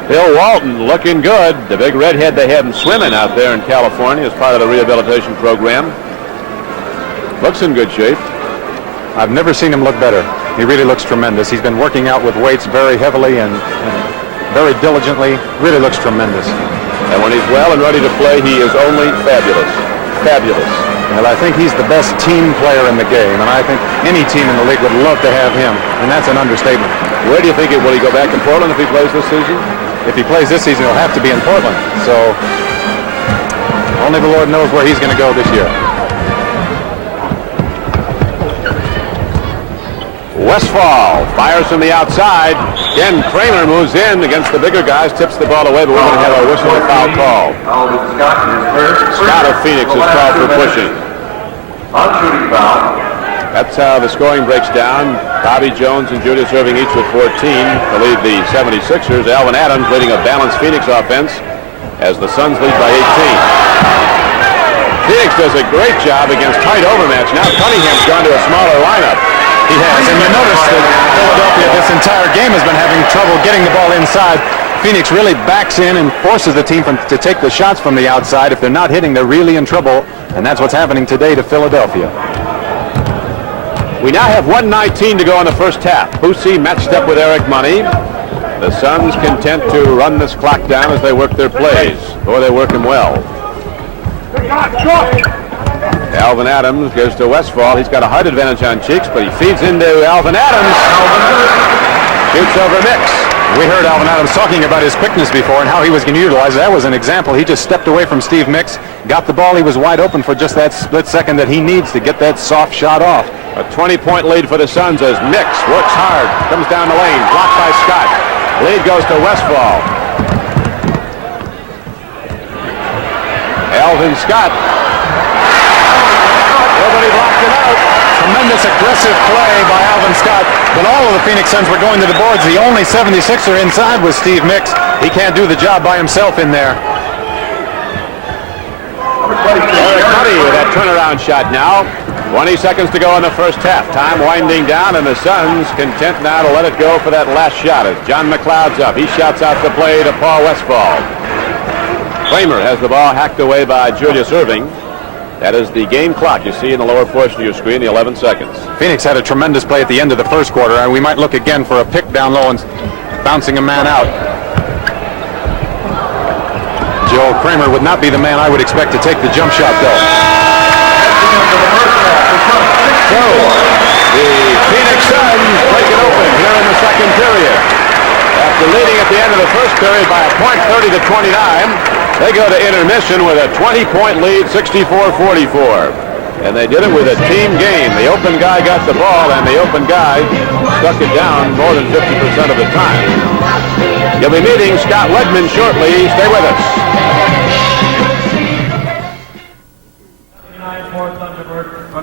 Bill Walton looking good. The big redhead they had him swimming out there in California as part of the rehabilitation program. Looks in good shape. I've never seen him look better. He really looks tremendous. He's been working out with weights very heavily and very diligently. Really looks tremendous. And when he's well and ready to play, he is only fabulous. Fabulous. Well, I think he's the best team player in the game, and I think any team in the league would love to have him, and that's an understatement. Where do you think will he go back in Portland if he plays this season? If he plays this season, he'll have to be in Portland. So only the Lord knows where he's going to go this year. Westphal fires from the outside. Again, Kramer moves in against the bigger guys, tips the ball away, but we're going to have a whistle and foul call. Alvin Scott is first. Scott of Phoenix is called for pushing. On shooting foul. That's how the scoring breaks down. Bobby Jones and Julius Erving each with 14 to lead the 76ers. Alvin Adams leading a balanced Phoenix offense as the Suns lead by 18. Phoenix does a great job against tight overmatch. Now Cunningham's gone to a smaller lineup. He has, and you notice that Philadelphia this entire game has been having trouble getting the ball inside. Phoenix really backs in and forces the team to take the shots from the outside. If they're not hitting, they're really in trouble, and that's what's happening today to Philadelphia. We now have 1:19 to go in the first half. Buse matched up with Eric Money. The Suns content to run this clock down as they work their plays. Boy, they work them well. Alvin Adams goes to Westphal. He's got a height advantage on Cheeks, but he feeds into Alvin Adams. Shoots over Mix. We heard Alvin Adams talking about his quickness before and how he was going to utilize it. That was an example. He just stepped away from Steve Mix, got the ball. He was wide open for just that split second that he needs to get that soft shot off. A 20-point lead for the Suns as Mix works hard. Comes down the lane. Blocked by Scott. Lead goes to Westphal. Alvin Scott. Nobody blocked him out. Tremendous aggressive play by Alvin Scott. When all of the Phoenix Suns were going to the boards, the only 76er inside was Steve Mix. He can't do the job by himself in there. Eric Money with that turnaround shot now. 20 seconds to go in the first half. Time winding down, and the Suns content now to let it go for that last shot. As John McLeod's up, he shouts out the play to Paul Westphal. Kramer has the ball hacked away by Julius Erving. That is the game clock you see in the lower portion of your screen, the 11 seconds. Phoenix had a tremendous play at the end of the first quarter, and we might look again for a pick down low and bouncing a man out. Joe Kramer would not be the man I would expect to take the jump shot, though. So, the Phoenix Suns break it open here in the second period. After leading at the end of the first period by a point, 30-29, They go to intermission with a 20-point lead, 64-44. And they did it with a team game. The open guy got the ball, and the open guy stuck it down more than 50% of the time. You'll be meeting Scott Legman shortly. Stay with us.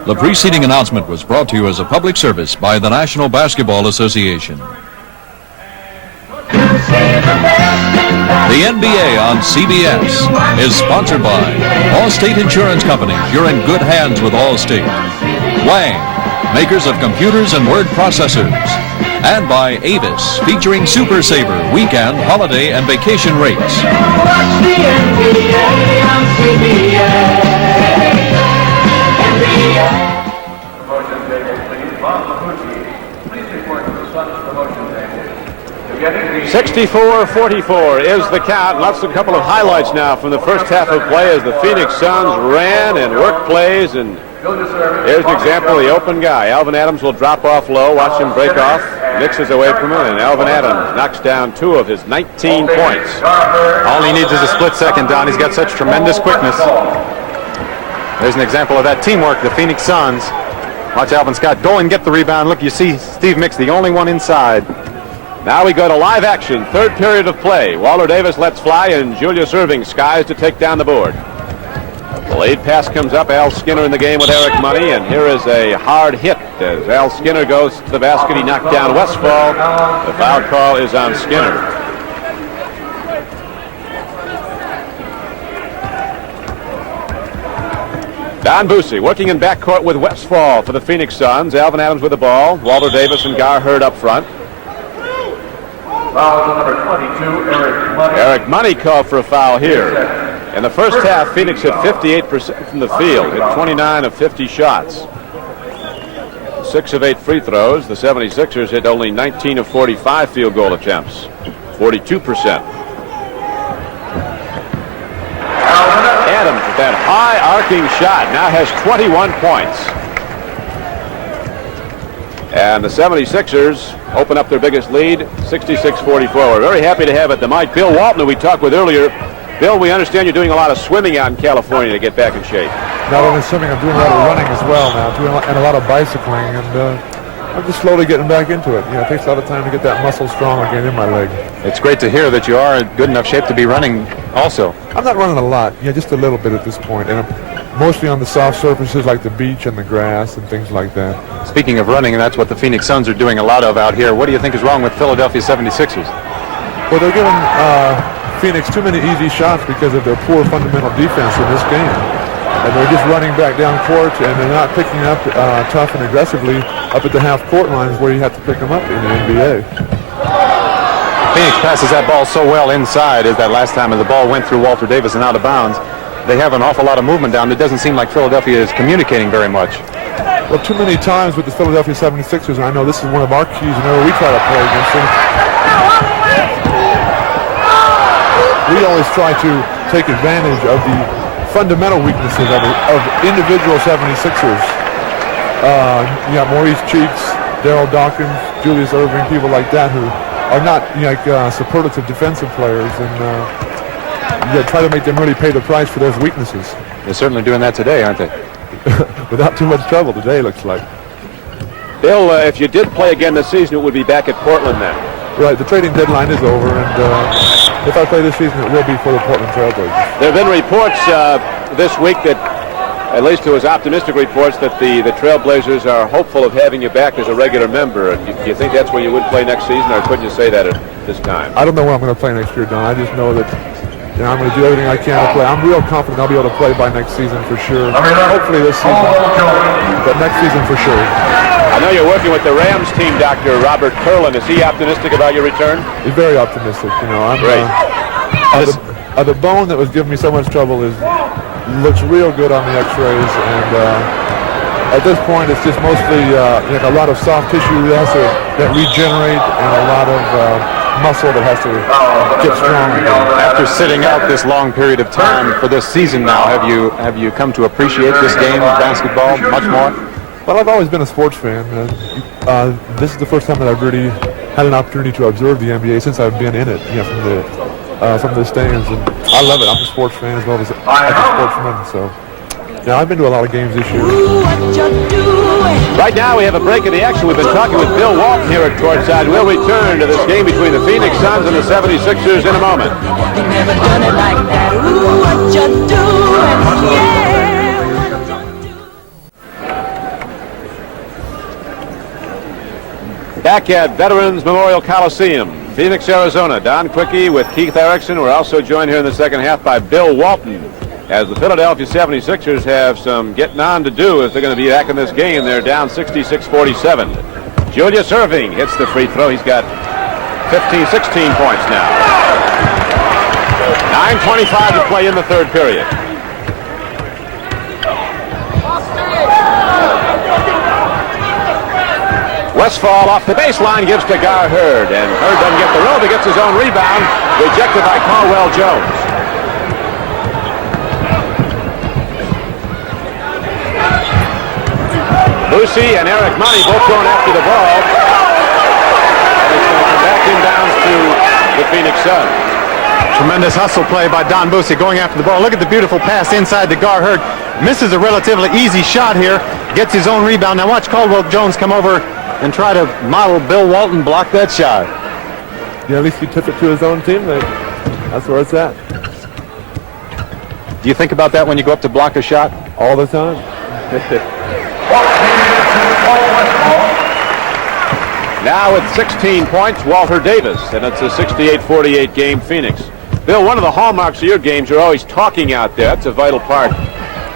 The preceding announcement was brought to you as a public service by the National Basketball Association. The NBA on CBS is sponsored by Allstate Insurance Company. You're in good hands with Allstate. Lang, makers of computers and word processors. And by Avis, featuring Super Saver, weekend, holiday, and vacation rates. Watch the NBA on CBS. NBA. Promotion table, please. Bob Buse, please report to the Suns promotion table. 64-44 is the count. Let's a couple of highlights now from the first half of play as the Phoenix Suns ran and worked plays. And here's an example of the open guy. Alvin Adams will drop off low. Watch him break off. Mixes away from him, and Alvin Adams knocks down 2 of his 19 points. All he needs is a split second, Don. He's got such tremendous quickness. There's an example of that teamwork, the Phoenix Suns. Watch Alvin Scott go and get the rebound. Look, you see Steve Mix, the only one inside. Now we go to live action, third period of play. Walter Davis lets fly, and Julius Erving skies to take down the board. The lead pass comes up. Al Skinner in the game with Eric Money, and here is a hard hit as Al Skinner goes to the basket. He knocked down Westphal. The foul call is on Skinner. Don Buse working in backcourt with Westphal for the Phoenix Suns. Alvin Adams with the ball. Walter Davis and Gar Hurd up front. Foul number 22, Eric Money. Eric Money called for a foul here. In the first half, Phoenix hit 58% from the field, hit 29 of 50 shots. 6 of 8 free throws. The 76ers hit only 19 of 45 field goal attempts, 42%. Adams with that high arcing shot now has 21 points. And the 76ers open up their biggest lead, 66-44. We're very happy to have at the mic Bill Walton, who we talked with earlier. Bill, we understand you're doing a lot of swimming out in California to get back in shape. Not only swimming, I'm doing a lot of running as well now, and a lot of bicycling, and I'm just slowly getting back into it. You know, it takes a lot of time to get that muscle strong again in my leg. It's great to hear that you are in good enough shape to be running also. I'm not running a lot, just a little bit at this point, and I'm mostly on the soft surfaces like the beach and the grass and things like that. Speaking of running, and that's what the Phoenix Suns are doing a lot of out here, what do you think is wrong with Philadelphia 76ers? Well, they're giving Phoenix too many easy shots because of their poor fundamental defense in this game. And they're just running back down court, and they're not picking up tough and aggressively up at the half-court lines where you have to pick them up in the NBA. Phoenix passes that ball so well inside as that last time as the ball went through Walter Davis and out of bounds. They have an awful lot of movement down. It doesn't seem like Philadelphia is communicating very much. Well, too many times with the Philadelphia 76ers, and I know this is one of our keys whenever we try to play against them. We always try to take advantage of the fundamental weaknesses of individual 76ers. You got Maurice Cheeks, Darryl, Dawkins, Julius Erving, people like that who are not superlative defensive players, and you try to make them really pay the price for those weaknesses. They're certainly doing that today, aren't they? Without too much trouble today, looks like. Bill, if you did play again this season, it would be back at Portland then. Right, the trading deadline is over, and if I play this season, it will be for the Portland Trailblazers. There have been reports this week that, at least there was optimistic reports, that the Trailblazers are hopeful of having you back as a regular member. Do you think that's where you would play next season, or couldn't you say that at this time? I don't know where I'm going to play next year, Don. I just know that I'm going to do everything I can to play. I'm real confident I'll be able to play by next season for sure. Hopefully this season, but next season for sure. I know you're working with the Rams team, Dr. Robert Kurland. Is he optimistic about your return? He's very optimistic. I'm great. The bone that was giving me so much trouble looks real good on the X-rays, and at this point it's just mostly a lot of soft tissue that regenerate, and a lot of muscle that has to get strong again. After sitting out this long period of time for this season now, have you come to appreciate this game of basketball much more? Well, I've always been a sports fan. This is the first time that I've really had an opportunity to observe the NBA since I've been in it. From the from the stands, and I love it. I'm a sports fan as well as a sportsman, so yeah, I've been to a lot of games this year. Right now we have a break in the action. We've been talking with Bill Walton here at courtside. We'll return to this game between the Phoenix Suns and the 76ers in a moment. Never done it like that. Ooh, what you doing? Yeah. Back at Veterans Memorial Coliseum, Phoenix, Arizona. Don Quickie with Keith Erickson. We're also joined here in the second half by Bill Walton, as the Philadelphia 76ers have some getting on to do if they're going to be back in this game. They're down 66-47. Julius Erving hits the free throw. He's got 16 points now. 9:25 to play in the third period. Westphal off the baseline gives to Gar Hurd, and Hurd doesn't get the roll, but gets his own rebound, rejected by Caldwell Jones. Buse and Eric Money both going after the ball, and it's going to come back inbounds to the Phoenix Suns. Tremendous hustle play by Don Buse going after the ball. Look at the beautiful pass inside to Gar Hurd. Misses a relatively easy shot here, gets his own rebound. Now watch Caldwell Jones come over and try to model Bill Walton block that shot. Yeah, at least he tipped it to his own teammate. That's where it's at. Do you think about that when you go up to block a shot? All the time. Now with 16 points, Walter Davis, and it's a 68-48 game, Phoenix. Bill, one of the hallmarks of your games, you're always talking out there. That's a vital part.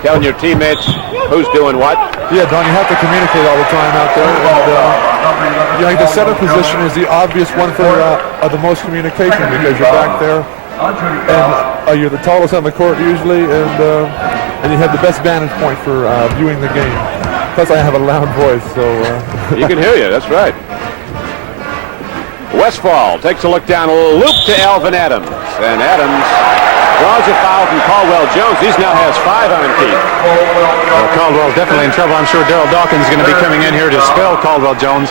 Telling your teammates who's doing what. Yeah, Don, you have to communicate all the time out there. And, the center position is the obvious one for the most communication because you're back there, and you're the tallest on the court usually, and you have the best vantage point for viewing the game. Plus, I have a loud voice, so you can hear you. That's right. Westphal takes a look down, a loop to Alvin Adams, and Adams draws a foul from Caldwell Jones. He now has 5 on him, Keith. Well, Caldwell's definitely in trouble. I'm sure Darryl Dawkins is going to be coming in here to spell Caldwell Jones.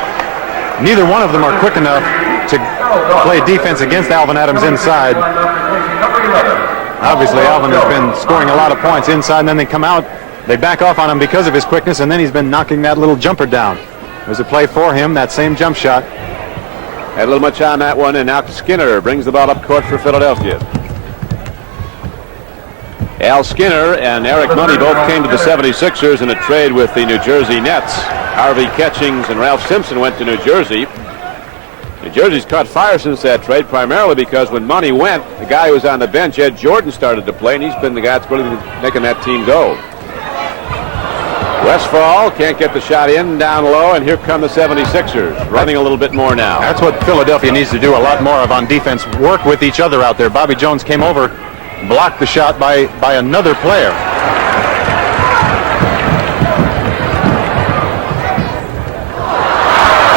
Neither one of them are quick enough to play defense against Alvin Adams inside. Obviously, Alvin has been scoring a lot of points inside, and then they come out, they back off on him because of his quickness, and then he's been knocking that little jumper down. There's a play for him, that same jump shot. Had a little much on that one, and now Skinner brings the ball up court for Philadelphia. Al Skinner and Eric Money both came to the 76ers in a trade with the New Jersey Nets. Harvey Catchings and Ralph Simpson went to New Jersey. New Jersey's caught fire since that trade, primarily because when Money went, the guy who was on the bench, Ed Jordan, started to play, and he's been the guy that's really been making that team go. Westphal can't get the shot in, down low, and here come the 76ers, running a little bit more now. That's what Philadelphia needs to do a lot more of on defense, work with each other out there. Bobby Jones came over, blocked the shot by another player.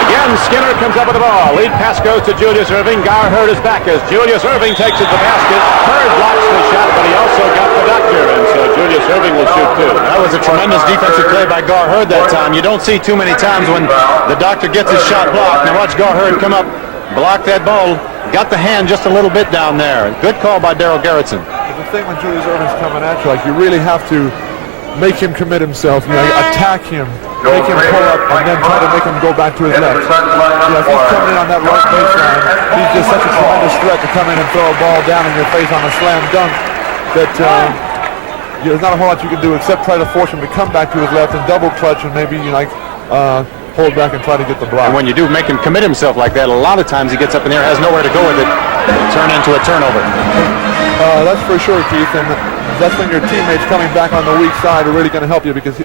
Again, Skinner comes up with the ball. Lead pass goes to Julius Erving. Gar Hurd is back as Julius Erving takes it to the basket. Hurd blocks the shot, but he also got the doctor, and so Julius Erving will shoot too. That was a tremendous defensive play by Gar Hurd that time. You don't see too many times when the doctor gets his shot blocked. Now watch Gar Hurd come up, block that ball, got the hand just a little bit down there. Good call by Darryl Garrettson. The thing when Julius Erving's coming at you, like you really have to make him commit himself, attack him, make him pull up, and then try to make him go back to his left. If he's coming in on that right baseline, he's just such a tremendous threat to come in and throw a ball down in your face on a slam dunk that there's not a whole lot you can do except try to force him to come back to his left and double clutch and maybe hold back and try to get the block. And when you do make him commit himself like that, a lot of times he gets up in there, has nowhere to go with it, turn into a turnover. That's for sure, Keith, and that's when your teammates coming back on the weak side are really going to help you because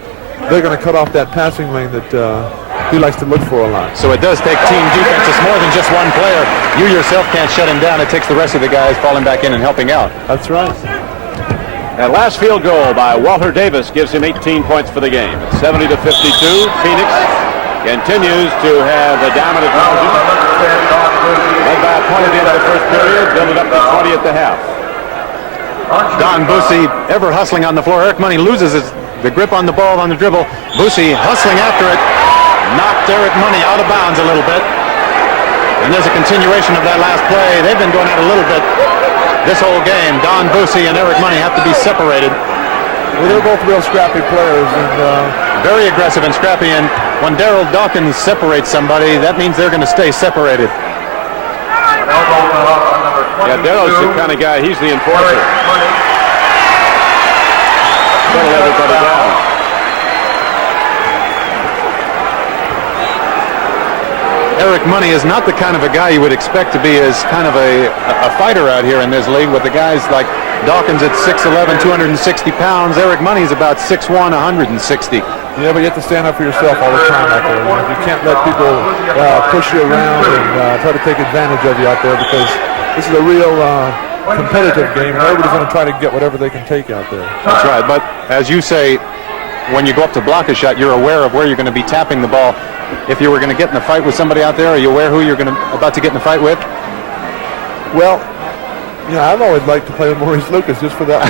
they're going to cut off that passing lane that he likes to look for a lot. So it does take team defense. It's more than just one player. You yourself can't shut him down. It takes the rest of the guys falling back in and helping out. That's right. That last field goal by Walter Davis gives him 18 points for the game. It's 70-52. Phoenix continues to have a dominant margin. Led by a point at the end of the first period, build it up to 20 at the half. Don Buse ever hustling on the floor. Eric Money loses the grip on the ball on the dribble. Buse hustling after it. Knocked Eric Money out of bounds a little bit. And there's a continuation of that last play. They've been going out a little bit. this whole game. Don Buse and Eric Money have to be separated. Well, they're both real scrappy players, and very aggressive and scrappy. And when Darryl Dawkins separates somebody, that means they're going to stay separated. Yeah, Darryl's the kind of guy, he's the enforcer. Settle everybody down. Eric Money is not the kind of a guy you would expect to be as kind of a fighter out here in this league, with the guys like Dawkins at 6'11", 260 pounds. Eric Money is about 6'1", 160. Yeah, but you have to stand up for yourself all the time out there. You can't let people push you around and try to take advantage of you out there, because this is a real competitive game, and everybody's going to try to get whatever they can take out there. That's right, but as you say, when you go up to block a shot, you're aware of where you're going to be tapping the ball. If you were going to get in a fight with somebody out there, are you aware who you're about to get in a fight with? Well, I've always liked to play with Maurice Lucas just for that,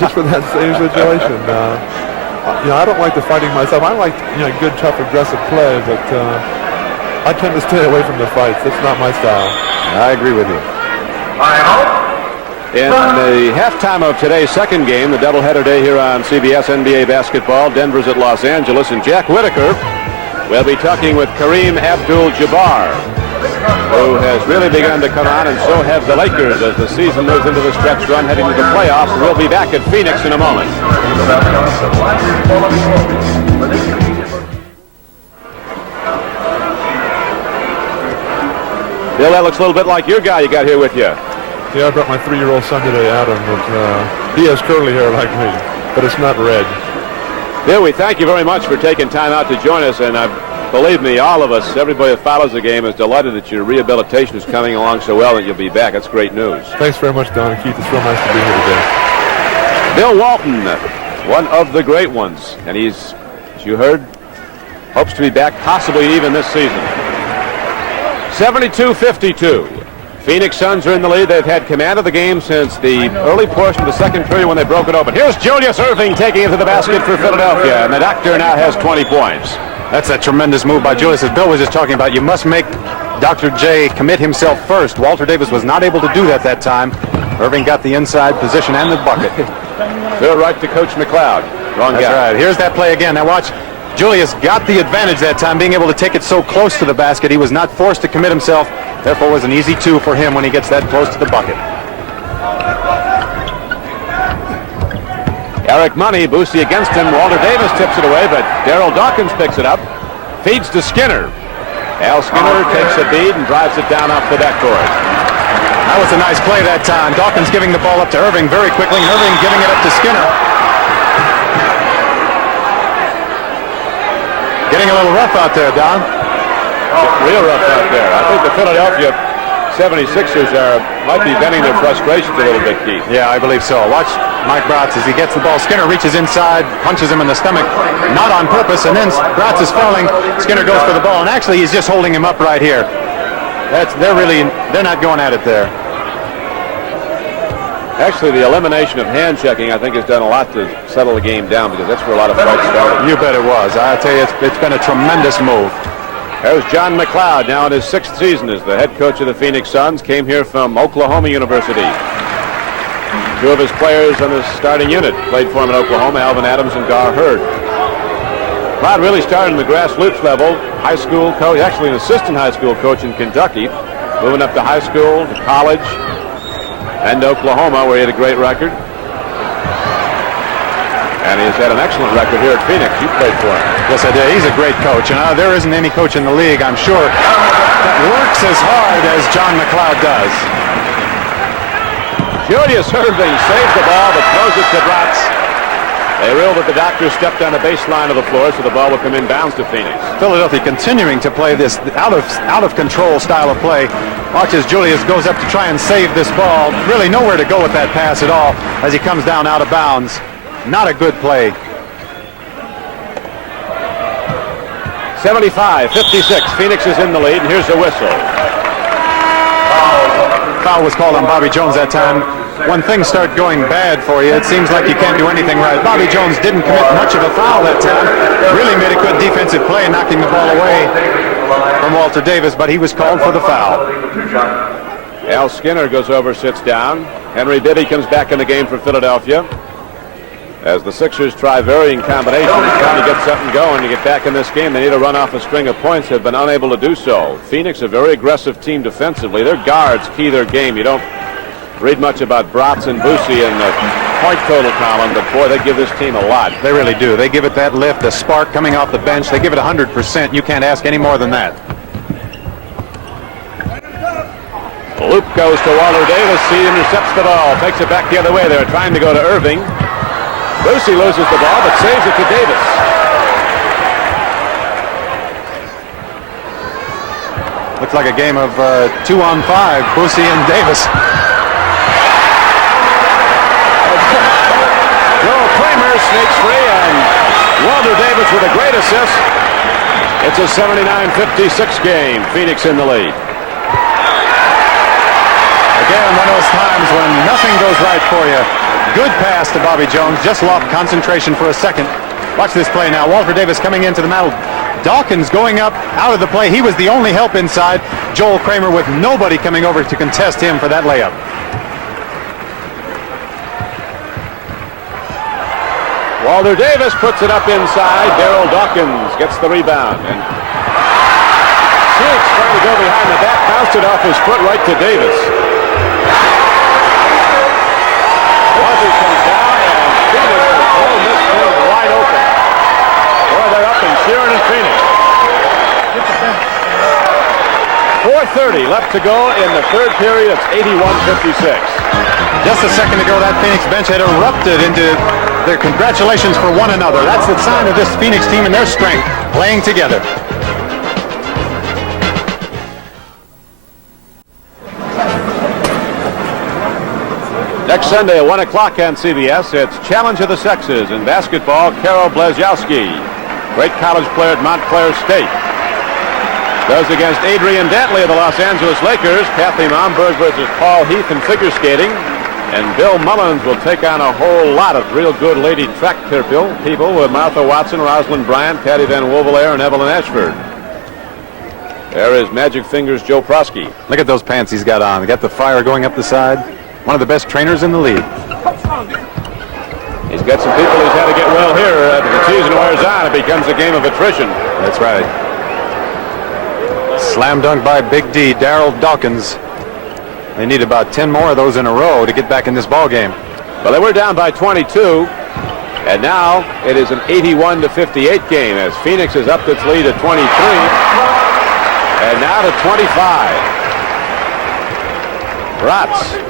just for that same situation. I don't like the fighting myself. I like, good, tough, aggressive play, but I tend to stay away from the fights. That's not my style. I agree with you. In the halftime of today's second game, the doubleheader day here on CBS NBA basketball, Denver's at Los Angeles, and Jack Whitaker will be talking with Kareem Abdul-Jabbar, who has really begun to come on, and so have the Lakers as the season moves into the stretch run heading to the playoffs. We'll be back at Phoenix in a moment. Bill, that looks a little bit like your guy you got here with you. Yeah, I brought my 3-year-old son today, Adam, but he has curly hair like me, but it's not red. Bill, we thank you very much for taking time out to join us, and believe me, all of us, everybody that follows the game, is delighted that your rehabilitation is coming along so well and you'll be back. That's great news. Thanks very much, Don and Keith. It's real nice to be here today. Bill Walton, one of the great ones, and he's, as you heard, hopes to be back possibly even this season. 72-52. Phoenix Suns are in the lead. They've had command of the game since the early portion of the second period when they broke it open. Here's Julius Erving taking it to the basket for Philadelphia, and the Doctor now has 20 points. That's a tremendous move by Julius. As Bill was just talking about, you must make Dr. J commit himself first. Walter Davis was not able to do that time. Erving got the inside position and the bucket. Throw it right to Coach McLeod. Wrong guy. That's right. Here's that play again. Now watch. Julius got the advantage that time, being able to take it so close to the basket. He was not forced to commit himself. Therefore, it was an easy 2 for him when he gets that close to the bucket. Eric Money, Buse against him. Walter Davis tips it away, but Darryl Dawkins picks it up. Feeds to Skinner. Al Skinner takes a bead and drives it down off the backboard. That was a nice play that time. Dawkins giving the ball up to Erving very quickly, and Erving giving it up to Skinner. Getting a little rough out there, Don. Real rough out there. I think the Philadelphia 76ers might be venting their frustrations a little bit, Keith. Yeah, I believe so. Watch Mike Bratz as he gets the ball. Skinner reaches inside, punches him in the stomach, not on purpose, and then Bratz is falling. Skinner goes for the ball, and actually he's just holding him up right here. They're not going at it there. Actually, the elimination of hand checking, I think, has done a lot to settle the game down, because that's where a lot of fights started. You bet it was. I tell you, it's been a tremendous move. There's John McLeod, now in his 6th season as the head coach of the Phoenix Suns. Came here from Oklahoma University. 2 of his players on the starting unit played for him in Oklahoma, Alvin Adams and Gar Hurd. McLeod really started in the grassroots level, high school coach, actually an assistant high school coach in Kentucky, moving up to high school, to college, and Oklahoma, where he had a great record. And he's had an excellent record here at Phoenix. You played for him. Yes, I did. He's a great coach. And there isn't any coach in the league, I'm sure, that works as hard as John McLeod does. Julius Erving saves the ball, but throws it to Bratz. They rule that the Doctor stepped on the baseline of the floor, so the ball will come inbounds to Phoenix. Philadelphia continuing to play this out of control style of play. Watch as Julius goes up to try and save this ball. Really nowhere to go with that pass at all as he comes down out of bounds. Not a good play. 75-56. Phoenix is in the lead, and here's the whistle. Foul was called on Bobby Jones that time. When things start going bad for you, it seems like you can't do anything right. Bobby Jones didn't commit much of a foul that time. Really made a good defensive play, knocking the ball away from Walter Davis, but he was called for the foul. Al Skinner goes over, sits down. Henry Bibby comes back in the game for Philadelphia. As the Sixers try varying combinations, trying to get something going to get back in this game, they need to run off a string of points, have been unable to do so. Phoenix, a very aggressive team defensively. Their guards key their game. You don't read much about Bratz and Buse in the point total column, but boy, they give this team a lot. They really do. They give it that lift, the spark coming off the bench. They give it 100%. You can't ask any more than that. The loop goes to Walter Davis. He intercepts the ball, takes it back the other way. They're trying to go to Erving. Buse loses the ball, but saves it to Davis. Looks like a game of 2-on-5, Buse and Davis. Joel Kramer sneaks free, and Walter Davis with a great assist. It's a 79-56 game. Phoenix in the lead. Again, one of those times when nothing goes right for you. Good pass to Bobby Jones, just lost concentration for a second. Watch this play now. Walter Davis coming into the middle. Dawkins going up out of the play. He was the only help inside. Joel Kramer with nobody coming over to contest him for that layup. Walter Davis puts it up inside. Darryl Dawkins gets the rebound. And Cheeks trying to go behind the back, bounced it off his foot right to Davis. Comes down, and Phoenix is holding this thing wide open. Boy, they're up and cheering in Phoenix. 4:30 left to go in the third period. It's 81-56. Just a second ago, that Phoenix bench had erupted into their congratulations for one another. That's the sign of this Phoenix team and their strength playing together. Next Sunday at 1 o'clock on CBS, it's Challenge of the Sexes in basketball. Carol Blazowski, great college player at Montclair State, goes against Adrian Dantley of the Los Angeles Lakers. Kathy Momberg versus Paul Heath in figure skating. And Bill Mullins will take on a whole lot of real good lady track people with Martha Watson, Rosalind Bryant, Patty Van Wolvelair, and Evelyn Ashford. There is Magic Fingers Joe Prosky. Look at those pants he's got on. They got the fire going up the side. One of the best trainers in the league. He's got some people he's had to get well here. If the season wears on, it becomes a game of attrition. That's right. Slam dunk by Big D, Darryl Dawkins. They need about 10 more of those in a row to get back in this ball game. Well, they were down by 22, and now it is an 81-58 game as Phoenix has upped its lead to 23, and now to 25. Bratz.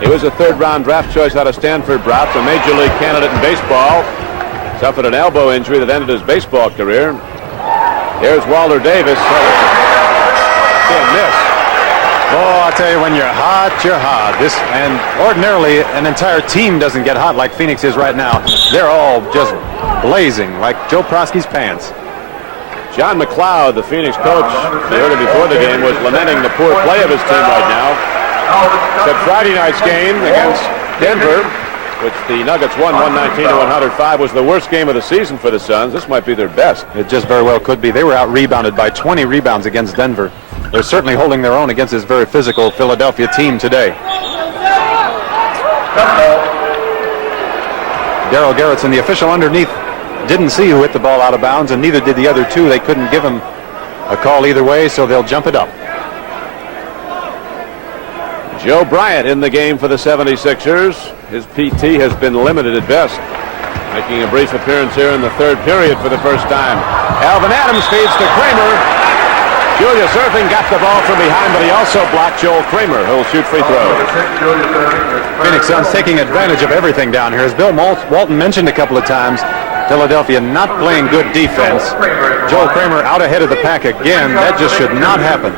He was a third-round draft choice out of Stanford. Bratz, a major league candidate in baseball, suffered an elbow injury that ended his baseball career. Here's Walter Davis. Miss. Oh, I'll tell you, when you're hot, you're hot. And ordinarily, an entire team doesn't get hot like Phoenix is right now. They're all just blazing like Joe Prosky's pants. John McLeod, the Phoenix coach, you heard him before the game, was lamenting the poor play of his team right now. Said Friday night's game against Denver, which the Nuggets won 119-105, was the worst game of the season for the Suns. This might be their best. It just very well could be. They were out-rebounded by 20 rebounds against Denver. They're certainly holding their own against this very physical Philadelphia team today. Darryl Garrettson, the official underneath, didn't see who hit the ball out of bounds, and neither did the other two. They couldn't give him a call either way, so they'll jump it up. Joe Bryant in the game for the 76ers. His PT has been limited at best, making a brief appearance here in the third period for the first time. Alvin Adams feeds to Kramer. Julius Erving got the ball from behind, but he also blocked Joel Kramer, who will shoot free throws. Phoenix Suns taking advantage of everything down here. As Bill Walton mentioned a couple of times, Philadelphia not playing good defense. Joel Kramer out ahead of the pack again. That just should not happen.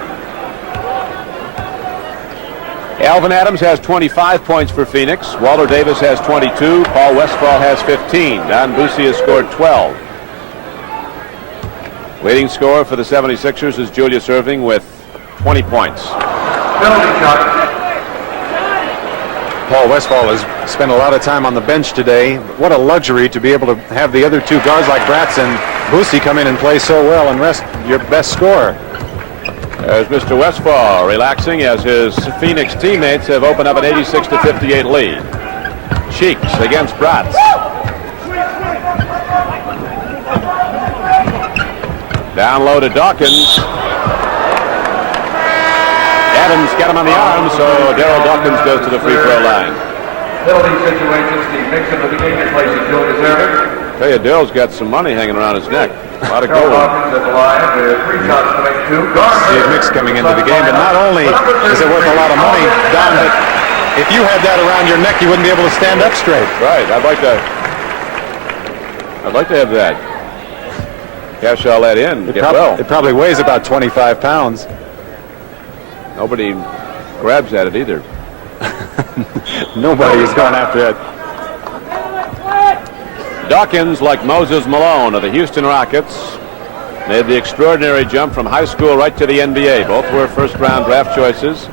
Alvin Adams has 25 points for Phoenix. Walter Davis has 22. Paul Westphal has 15. Don Buse has scored 12. Leading scorer for the 76ers is Julius Erving with 20 points. Paul Westphal has spent a lot of time on the bench today. What a luxury to be able to have the other two guards like Bratz and Buse come in and play so well and rest your best scorer. There's Mr. Westphal relaxing as his Phoenix teammates have opened up an 86-58 lead. Cheeks against Bratz. Down low to Dawkins. Adams got him on the arm, so Darryl Dawkins goes to the free throw line. Penalty situations, the mix of the game replaces Julius Erving. Tell you, Darryl's got some money hanging around his neck. A lot of gold. Dawkins at the line with 3 shots to make 2. Steve Mix coming into the game, but not only is it worth a lot of money, Don, but if you had that around your neck, you wouldn't be able to stand up straight. Right. I'd like to have that. Cash all that in. It probably weighs about 25 pounds. Nobody grabs at it either. Nobody has gone after it. Dawkins, like Moses Malone of the Houston Rockets, made the extraordinary jump from high school right to the NBA. Both were first-round draft choices.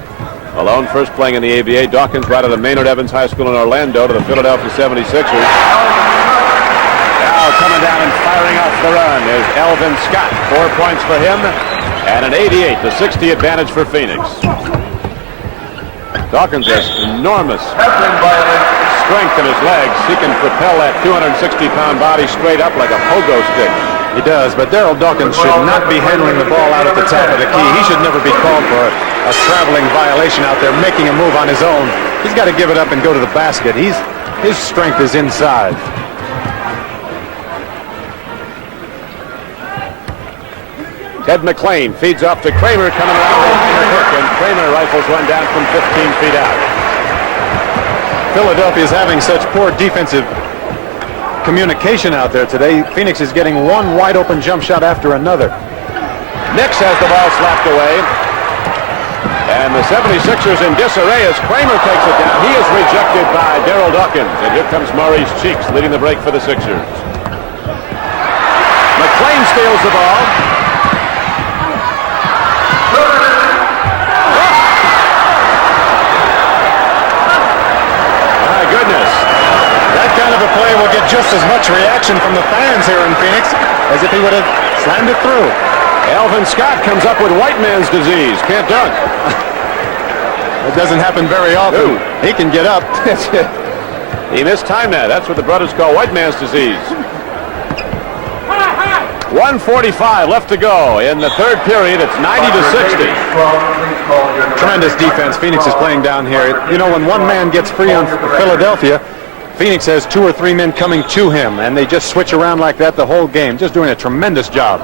Malone first playing in the ABA. Dawkins right out of Maynard Evans High School in Orlando to the Philadelphia 76ers. Now coming down and firing off the run is Alvin Scott. 4 points for him and an 88-60 advantage for Phoenix. Dawkins has enormous strength in his legs. He can propel that 260-pound body straight up like a pogo stick. He does, but Darryl Dawkins should not be handling the ball out at the top of the key. He should never be called for a traveling violation out there, making a move on his own. He's got to give it up and go to the basket. His strength is inside. Ted McClain feeds off to Kramer coming around and Kramer rifles one down from 15 feet out. Philadelphia is having such poor defensive communication out there today. Phoenix is getting one wide open jump shot after another. Nix has the ball slapped away. And the 76ers in disarray as Kramer takes it down. He is rejected by Darryl Dawkins. And here comes Maurice Cheeks leading the break for the Sixers. McClain steals the ball. My goodness. That kind of a play will get just as much reaction from the fans here in Phoenix as if he would have slammed it through. Alvin Scott comes up with white man's disease. Can't dunk. It doesn't happen very often. He can get up. He missed time that. That's what the brothers call white man's disease. 1:45 left to go in the third period. It's 90-60. Tremendous defense Phoenix is playing down here. You know, when one man gets free on Philadelphia, Phoenix has 2 or 3 men coming to him, and they just switch around like that the whole game. Just doing a tremendous job.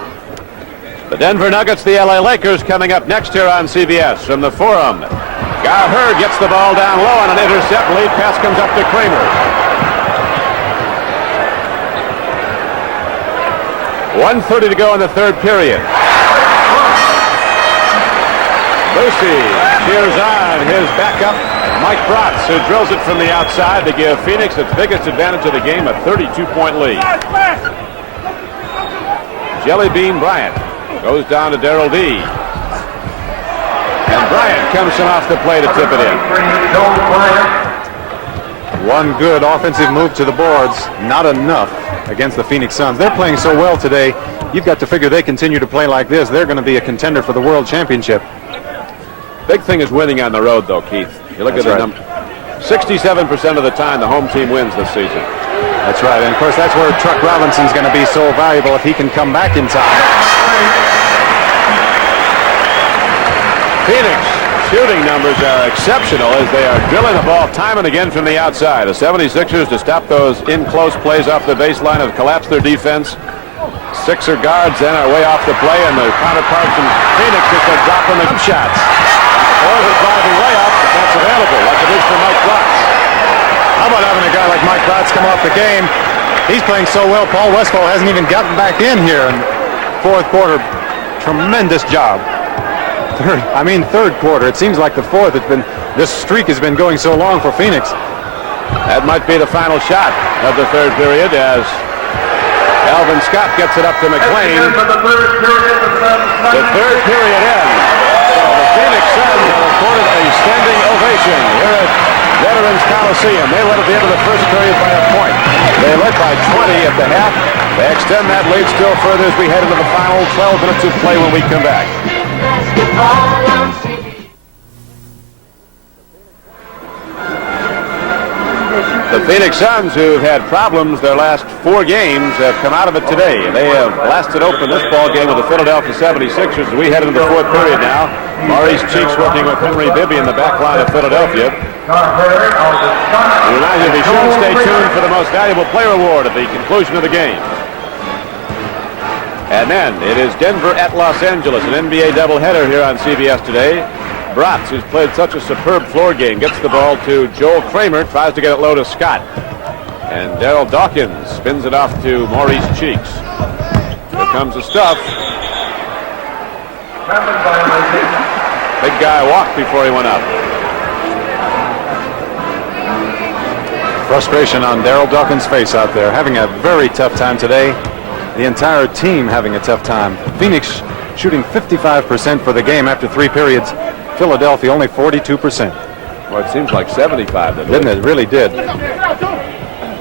The Denver Nuggets, the LA Lakers coming up next here on CBS from the Forum. Hurd gets the ball down low on an intercept. Lead pass comes up to Kramer. 1:30 to go in the third period. Buse cheers on his backup, Mike Bratz, who drills it from the outside to give Phoenix its biggest advantage of the game, a 32-point lead. Jelly Bean Bryant goes down to Darryl D. And Bryant comes from off the play to tip it in. One good offensive move to the boards, not enough against the Phoenix Suns. They're playing so well today, you've got to figure they continue to play like this, they're going to be a contender for the World Championship. Big thing is winning on the road, though, Keith. You look at the number. 67% of the time, the home team wins this season. That's right, and of course that's where Truck Robinson's going to be so valuable if he can come back in time. Phoenix shooting numbers are exceptional as they are drilling the ball time and again from the outside. The 76ers, to stop those in-close plays off the baseline, have collapsed their defense. Sixer guards then are way off the play, and the counterpart from Phoenix is to drop in the jump shots. Or the driving layup, if that's available, like it is for Mike Bratz. How about having a guy like Mike Bratz come off the game? He's playing so well, Paul Westphal hasn't even gotten back in here in fourth quarter. Tremendous job. Third quarter. It seems like the fourth. This streak has been going so long for Phoenix. That might be the final shot of the third period as Alvin Scott gets it up to McClain. The third period ends. So the Phoenix Suns have recorded a standing ovation here at Veterans Coliseum. They led at the end of the first period by a point. They led by 20 at the half. They extend that lead still further as we head into the final 12 minutes of play when we come back. The Phoenix Suns, who've had problems their last 4 games, have come out of it today. They have blasted open this ball game with the Philadelphia 76ers. We head into the 4th period now. Maurice Cheeks working with Henry Bibby in the back line of Philadelphia. United, be sure to stay tuned for the most valuable player award at the conclusion of the game. And then it is Denver at Los Angeles, an NBA doubleheader here on CBS today. Bratz, who's played such a superb floor game, gets the ball to Joel Kramer, tries to get it low to Scott. And Darryl Dawkins spins it off to Maurice Cheeks. Here comes the stuff. Big guy walked before he went up. Frustration on Darryl Dawkins' face out there, having a very tough time today. The entire team having a tough time. Phoenix shooting 55% for the game after 3 periods. Philadelphia only 42%. Well, it seems like 75, didn't it? It really did.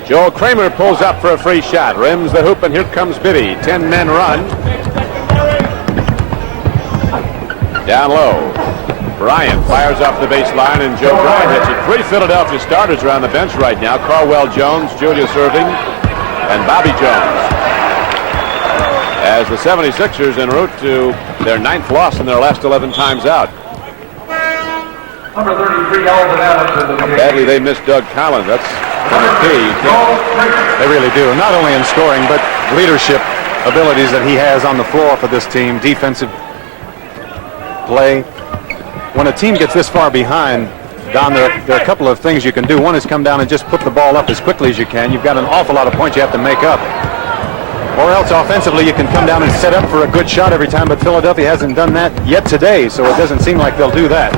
Joel Kramer pulls up for a free shot, rims the hoop, and here comes Bibby. 10-men run. Down low. Bryant fires off the baseline, and Joe Bryant hits it. 3 Philadelphia starters are on the bench right now. Caldwell Jones, Julius Erving, and Bobby Jones. As the 76ers en route to their 9th loss in their last 11 times out. Number 33, Alvin. How badly they missed Doug Collins. That's kind of key. They really do. Not only in scoring, but leadership abilities that he has on the floor for this team. Defensive play. When a team gets this far behind, Don, there are a couple of things you can do. One is come down and just put the ball up as quickly as you can. You've got an awful lot of points you have to make up. Or else offensively you can come down and set up for a good shot every time, but Philadelphia hasn't done that yet today, so it doesn't seem like they'll do that.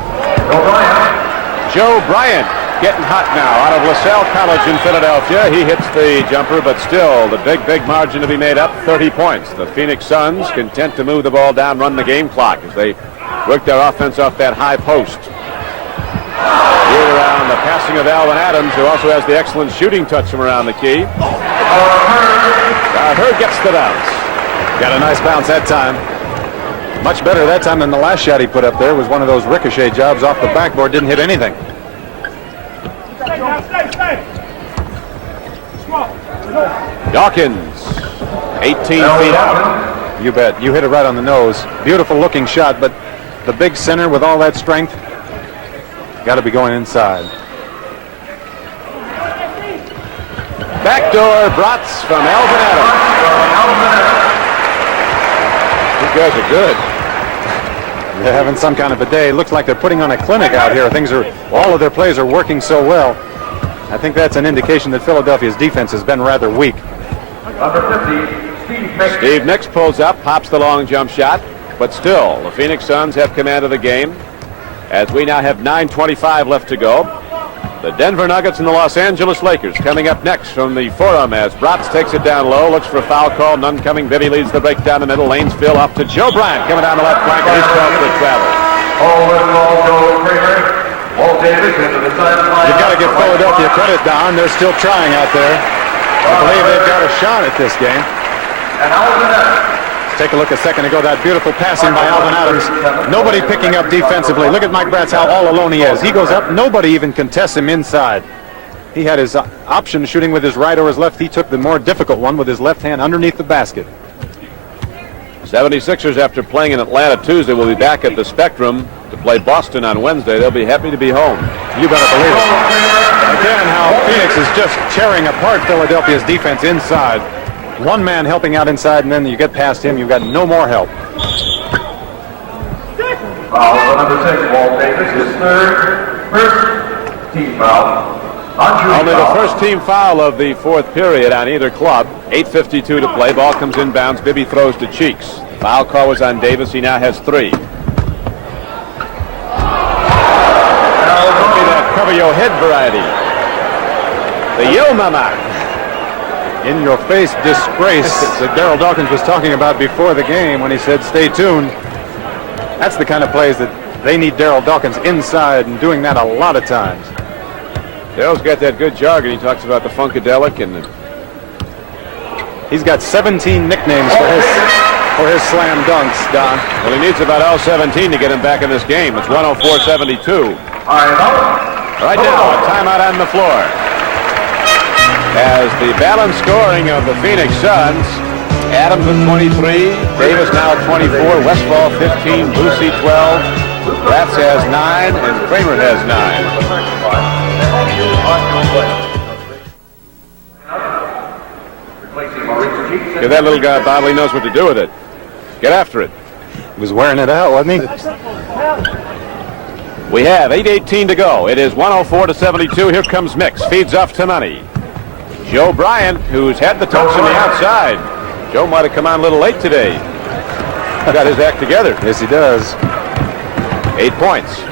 Joe Bryant getting hot now out of LaSalle College in Philadelphia. He hits the jumper, but still the big margin to be made up, 30 points. The Phoenix Suns content to move the ball down, run the game clock as they work their offense off that high post. Here around the passing of Alvin Adams, who also has the excellent shooting touch from around the key. Hurd gets the bounce. Got a nice bounce that time. Much better that time than the last shot he put up there. It was one of those ricochet jobs off the backboard, didn't hit anything. Dawkins, 18 feet out. You bet. You hit it right on the nose. Beautiful looking shot, but the big center with all that strength, got to be going inside. Backdoor Bratz from Alvin Adams. These guys are good. They're having some kind of a day. Looks like they're putting on a clinic out here. All of their plays are working so well. I think that's an indication that Philadelphia's defense has been rather weak. Number 50, Steve Nicks pulls up, pops the long jump shot, but still the Phoenix Suns have command of the game as we now have 9:25 left to go. The Denver Nuggets and the Los Angeles Lakers coming up next from the Forum as Bratz takes it down low, looks for a foul call, none coming. Bibby leads the break down the middle, lanes fill off to Joe Bryant coming down the left flank, and he's called for the travel. You've got to give Philadelphia credit, Don. They're still trying out there. I believe they've got a shot at this game. Let's take a look a second ago. That beautiful passing by Alvin Adams. Nobody picking up defensively. Look at Mike Bratz, how all alone he is. He goes up. Nobody even contests him inside. He had his option shooting with his right or his left. He took the more difficult one with his left hand underneath the basket. 76ers, after playing in Atlanta Tuesday, will be back at the Spectrum to play Boston on Wednesday. They'll be happy to be home. You better believe it. Again, how Phoenix is just tearing apart Philadelphia's defense inside. One man helping out inside, and then you get past him, you've got no more help. Foul number 6, Walt Davis, his first team foul. Only the first team foul of the 4th period on either club. 8:52 to play. Ball comes inbounds. Bibby throws to Cheeks. Foul call was on Davis. He now has 3. That cover your head variety. The Yo Mama. In your face disgrace that Darryl Dawkins was talking about before the game when he said stay tuned. That's the kind of plays that they need Darryl Dawkins inside, and doing that a lot of times. Darryl's got that good jargon. He talks about the Funkadelic, and he's got 17 nicknames for his for his slam dunks, Don. Well, he needs about L17 to get him back in this game. It's 104-72. Right now, a timeout on the floor. As the balanced scoring of the Phoenix Suns, Adams with 23, Davis now 24, Westphal 15, Buse 12, Bratz has 9, and Kramer has 9. Give that little guy Bob, he knows what to do with it. Get after it. He was wearing it out, wasn't he? We have 8:18 to go. It is 104-72. Here comes Mix. Feeds off to Money. Joe Bryant, who's had the touch on the outside. Joe might have come on a little late today. Got his act together. Yes, he does. 8 points.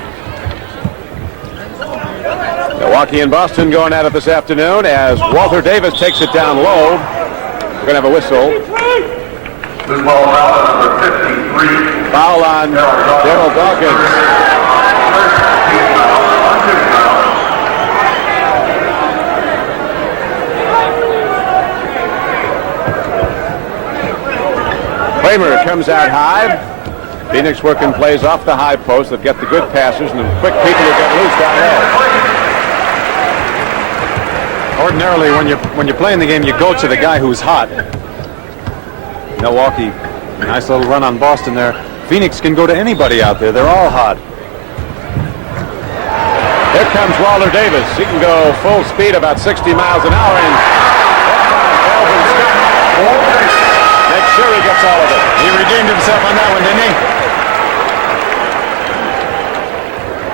Milwaukee and Boston going at it this afternoon as Walter Davis takes it down low. We're going to have a whistle. This ball foul number 53. Foul on Darryl Dawkins. First team foul on 2 foul. Kramer comes out high. Phoenix working plays off the high post. They've got the good passers and the quick people who get loose down low. Ordinarily, when you're playing the game, you go to the guy who's hot. Milwaukee, nice little run on Boston there. Phoenix can go to anybody out there. They're all hot. Here comes Walter Davis. He can go full speed about 60 miles an hour. And Alvin make sure he gets all of it. He redeemed himself on that one, didn't he?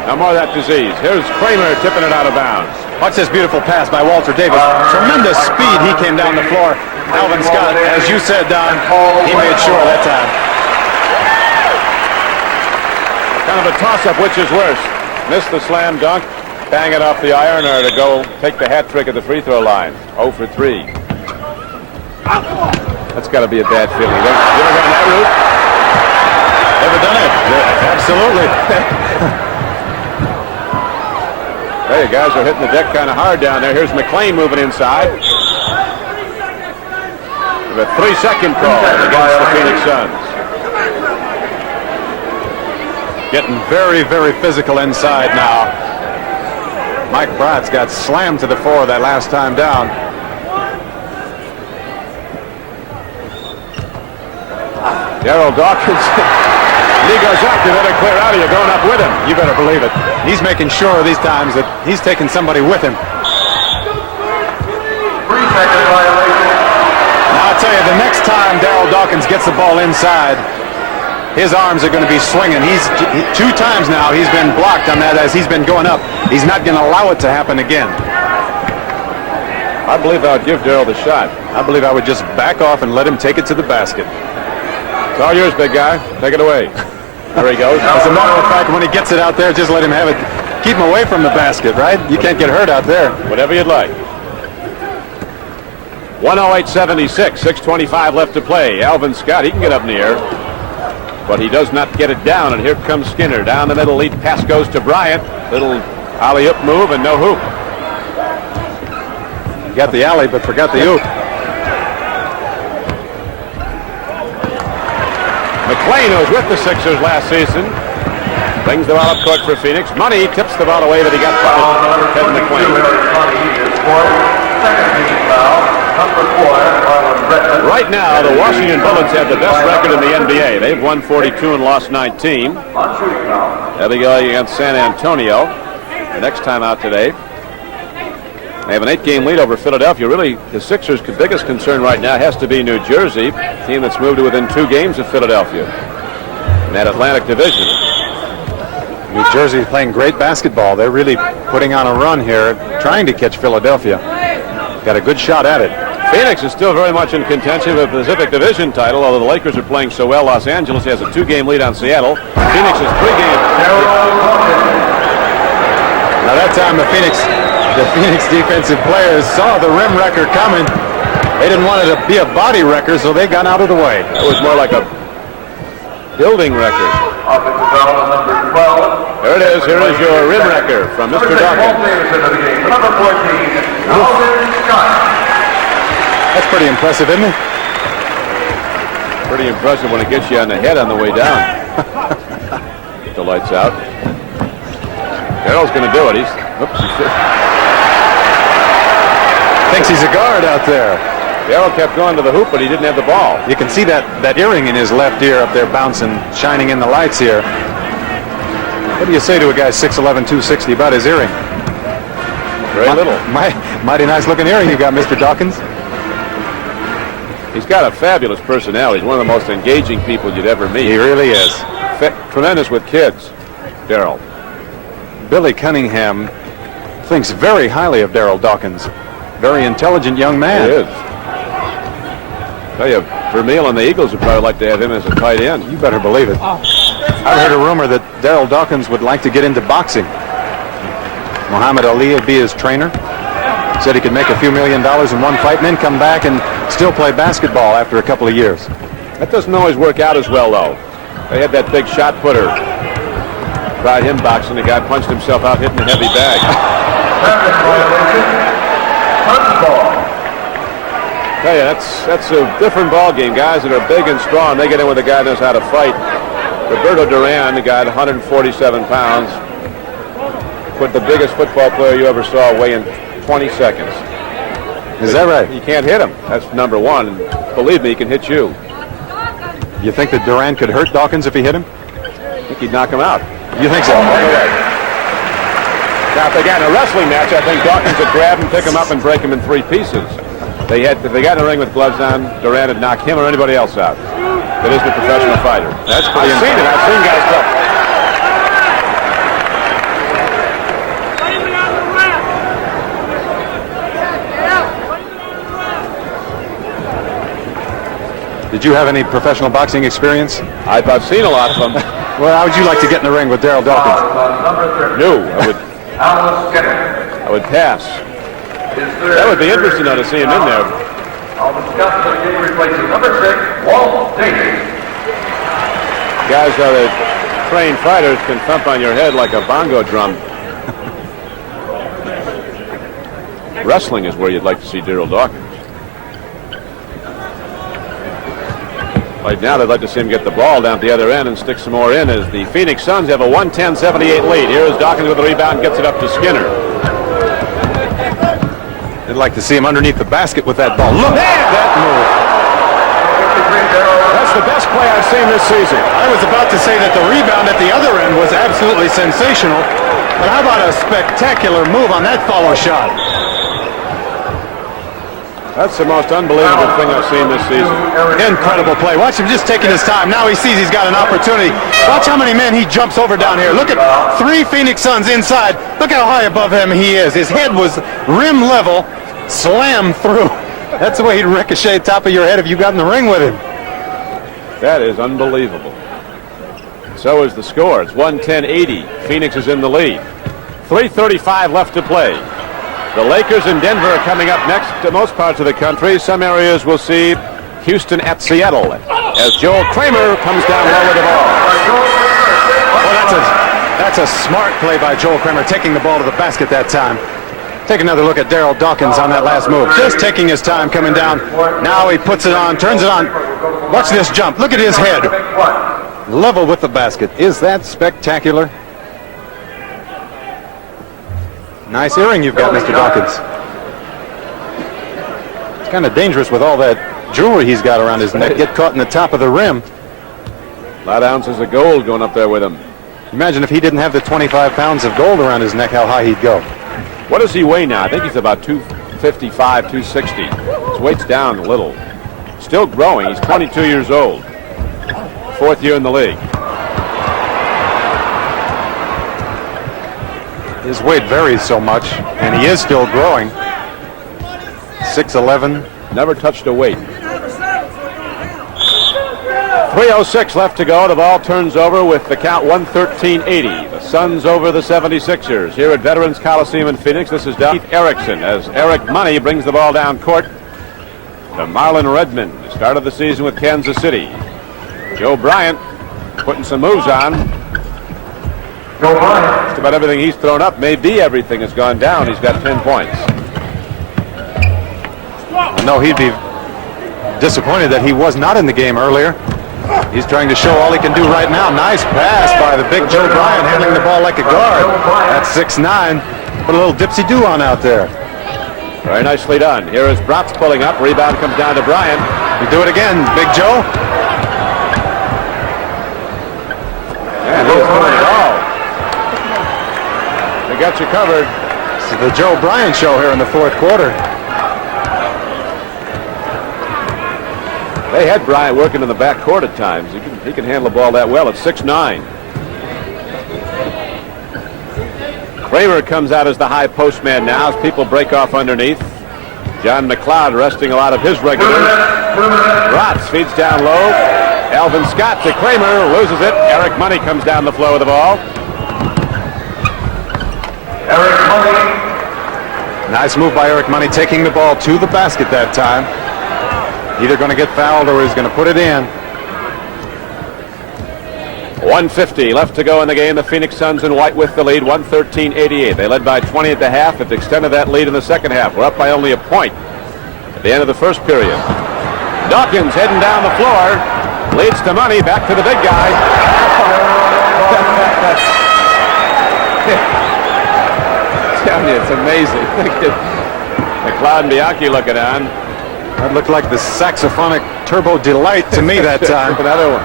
No more of that disease. Here's Kramer tipping it out of bounds. Watch this beautiful pass by Walter Davis. Tremendous speed he came down the floor. Alvin Scott, as you said, Don, he made sure that time. Kind of a toss-up, which is worse? Miss the slam dunk, bang it off the iron, or to go take the hat trick at the free throw line. 0 for 3. That's got to be a bad feeling. You ever gone that route? Ever done it? Yeah, absolutely. Hey, guys are hitting the deck kind of hard down there. Here's McClain moving inside. With a 3-second call against the Phoenix Suns. Getting very, very physical inside now. Mike Bratz got slammed to the floor that last time down. Darryl Dawkins. He goes up. You better clear out, or you're going up with him. You better believe it. He's making sure these times that he's taking somebody with him. 3-second violation. Now I'll tell you, the next time Darryl Dawkins gets the ball inside, his arms are going to be swinging. He's 2 times now he's been blocked on that as he's been going up. He's not going to allow it to happen again. I believe I would give Darryl the shot. I believe I would just back off and let him take it to the basket. It's all yours, big guy. Take it away. There he goes. As a matter of fact, when he gets it out there, just let him have it. Keep him away from the basket, right? You can't get hurt out there. Whatever you'd like. 108-76, 6:25 left to play. Alvin Scott, he can get up in the air, but he does not get it down. And here comes Skinner down the middle. Lead pass goes to Bryant. Little alley-oop move and no hoop. Got the alley, but forgot the hoop. McClain, who was with the Sixers last season, brings the ball up court for Phoenix. Money tips the ball away, but he got punished. Kevin McClain. Right now, the Washington Bullets have the best record in the NBA. They've won 42 and lost 19. They'll be going against San Antonio the next time out today. They have an 8-game lead over Philadelphia. Really, the Sixers' biggest concern right now has to be New Jersey, a team that's moved to within 2 games of Philadelphia in that Atlantic division. New Jersey is playing great basketball. They're really putting on a run here, trying to catch Philadelphia. Got a good shot at it. Phoenix is still very much in contention for the Pacific Division title, although the Lakers are playing so well. Los Angeles has a 2-game lead on Seattle. Phoenix is 3 games. Now that time the Phoenix defensive players saw the rim wrecker coming. They didn't want it to be a body wrecker, so they got out of the way. That was more like a building record. Offensive foul on number 12. There it is. Here is your rim wrecker from Mr. Dawkins. Number 14, Alvin Scott. That's pretty impressive, isn't it? Pretty impressive when it gets you on the head on the way down. Get the lights out. Darryl's going to do it. Thinks he's a guard out there. Darryl kept going to the hoop, but he didn't have the ball. You can see that earring in his left ear up there bouncing, shining in the lights here. What do you say to a guy 6'11", 260 about his earring? Very little. Mighty nice looking earring you got, Mr. Dawkins. He's got a fabulous personality. He's one of the most engaging people you'd ever meet. He really is. Tremendous with kids, Darryl. Billy Cunningham thinks very highly of Darryl Dawkins. Very intelligent young man. He is. Tell you, Vermeil and the Eagles would probably like to have him as a tight end. You better believe it. I've heard a rumor that Darryl Dawkins would like to get into boxing. Muhammad Ali would be his trainer. Said he could make a few $1 million in one fight and then come back and still play basketball after a couple of years. That doesn't always work out as well, though. They had that big shot putter. Tried him boxing. The guy punched himself out hitting a heavy bag. Tell you, that's a different ball game. Guys that are big and strong, they get in with a guy who knows how to fight. Roberto Duran, the guy at 147 pounds, put the biggest football player you ever saw weigh in 20 seconds. Is that right? You can't hit him. That's number one. And believe me, he can hit you. You think that Duran could hurt Dawkins if he hit him? I think he'd knock him out. You think so? Now, if they got in a wrestling match, I think Dawkins would grab him, pick him up, and break him in 3 pieces. If they got in the ring with gloves on, Duran would knock him or anybody else out. That is the professional fighter. That's pretty I've seen it. I've seen guys go. Did you have any professional boxing experience? I've seen a lot of them. Well, how would you like to get in the ring with Darryl Dawkins? No, I would pass. That would be interesting, though, to see him in there. Guys that are trained fighters can thump on your head like a bongo drum. Wrestling is where you'd like to see Darryl Dawkins. Right now, they'd like to see him get the ball down at the other end and stick some more in as the Phoenix Suns have a 110-78 lead. Here is Dawkins with the rebound, gets it up to Skinner. I'd like to see him underneath the basket with that ball. Look at that move. That's the best play I've seen this season. I was about to say that the rebound at the other end was absolutely sensational. But how about a spectacular move on that follow shot? That's the most unbelievable thing I've seen this season. Incredible play. Watch him just taking his time. Now he sees he's got an opportunity. Watch how many men he jumps over down here. Look at 3 Phoenix Suns inside. Look how high above him he is. His head was rim level, slammed through. That's the way he'd ricochet top of your head if you got in the ring with him. That is unbelievable. So is the score. It's 110-80. Phoenix is in the lead. 3:35 left to play. The Lakers in Denver are coming up next to most parts of the country. Some areas will see Houston at Seattle as Joel Kramer comes down low with the ball. Well, that's a smart play by Joel Kramer, taking the ball to the basket that time. Take another look at Darryl Dawkins on that last move. Just taking his time coming down. Now he puts it on, turns it on. Watch this jump. Look at his head. Level with the basket. Is that spectacular? Nice earring you've got, Mr. Dawkins. It's kind of dangerous with all that jewelry he's got around his neck. Get caught in the top of the rim. A lot of ounces of gold going up there with him. Imagine if he didn't have the 25 pounds of gold around his neck, how high he'd go. What does he weigh now? I think he's about 255, 260. His weight's down a little. Still growing. He's 22 years old. 4th year in the league. His weight varies so much, and he is still growing. 6'11". Never touched a weight. 3:06 left to go. The ball turns over with the count 113-80. The Suns over the 76ers. Here at Veterans Coliseum in Phoenix, this is Keith Erickson as Eric Money brings the ball down court to Marlon Redmond. The start of the season with Kansas City. Joe Bryant putting some moves on. Just about everything he's thrown up, maybe everything has gone down. He's got 10 points. No, he'd be disappointed that he was not in the game earlier. He's trying to show all he can do right now. Nice pass by the big Joe Bryant, handling the ball like a guard. That's 6'9". Put a little dipsy-do on out there. Very nicely done. Here is Bratz pulling up. Rebound comes down to Bryant. You do it again, Big Joe. And he's doing it all. They got you covered. This is the Joe Bryant show here in the fourth quarter. They had Bryant working in the back court at times. He can handle the ball that well at 6'9". Kramer comes out as the high post man now as people break off underneath. John McLeod resting a lot of his regulars. Bratz feeds down low. Alvin Scott to Kramer, loses it. Eric Money comes down the flow with the ball. Eric Money. Nice move by Eric Money, taking the ball to the basket that time. Either going to get fouled or he's going to put it in. 1:50 left to go in the game. The Phoenix Suns in white with the lead, 113-88. They led by 20 at the half. Have extended that lead in the second half. We're up by only a point at the end of the first period. Dawkins heading down the floor. Leads to Money. Back to the big guy. Tell you, it's amazing. McLeod and Bianchi looking on. That looked like the saxophonic turbo delight to me that time. Another one.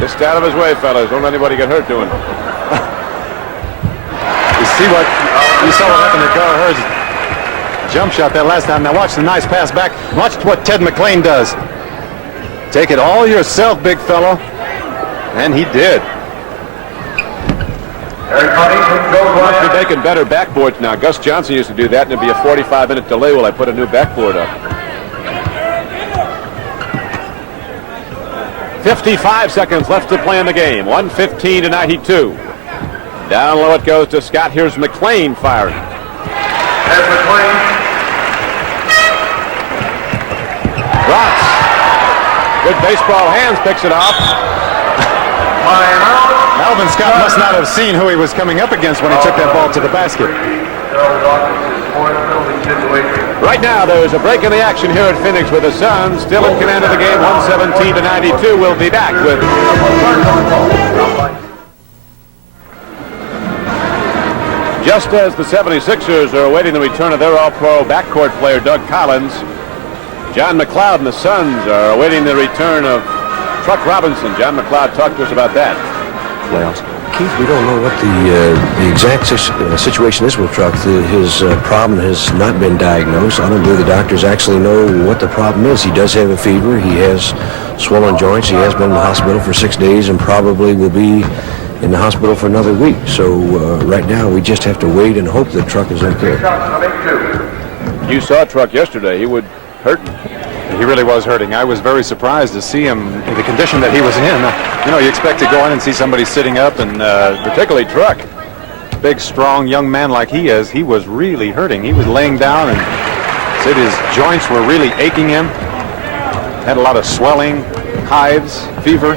Just out of his way, fellas. Don't let anybody get hurt doing it. You saw what happened to Gar Hurd's jump shot that last time. Now watch the nice pass back. Watch what Ted McLean does. Take it all yourself, big fellow. And he did. They're making better backboards now. Gus Johnson used to do that, and it'd be a 45-minute delay while I put a new backboard up. 55 seconds left to play in the game. 115-92. Down low it goes to Scott. Here's McLean firing. There's McLean. Bratz. Good baseball hands, picks it off. Alvin Scott must not have seen who he was coming up against when he took that ball to the basket. Right now, there's a break in the action here at Phoenix with the Suns still in command of the game, 117-92. We'll be back with... Just as the 76ers are awaiting the return of their all-pro backcourt player, Doug Collins, John McLeod and the Suns are awaiting the return of Truck Robinson. John McLeod talked to us about that. Playoffs. Keith, we don't know what the exact situation is with Truck. His problem has not been diagnosed. I don't believe the doctors actually know what the problem is. He does have a fever. He has swollen joints. He has been in the hospital for 6 days and probably will be in the hospital for another week. So right now we just have to wait and hope that Truck is okay. You saw Truck yesterday. He would hurt. He really was hurting. I was very surprised to see him in the condition that he was in. You know, you expect to go in and see somebody sitting up, and particularly Truck, big, strong young man like he is, he was really hurting. He was laying down and said his joints were really aching him. Had a lot of swelling, hives, fever.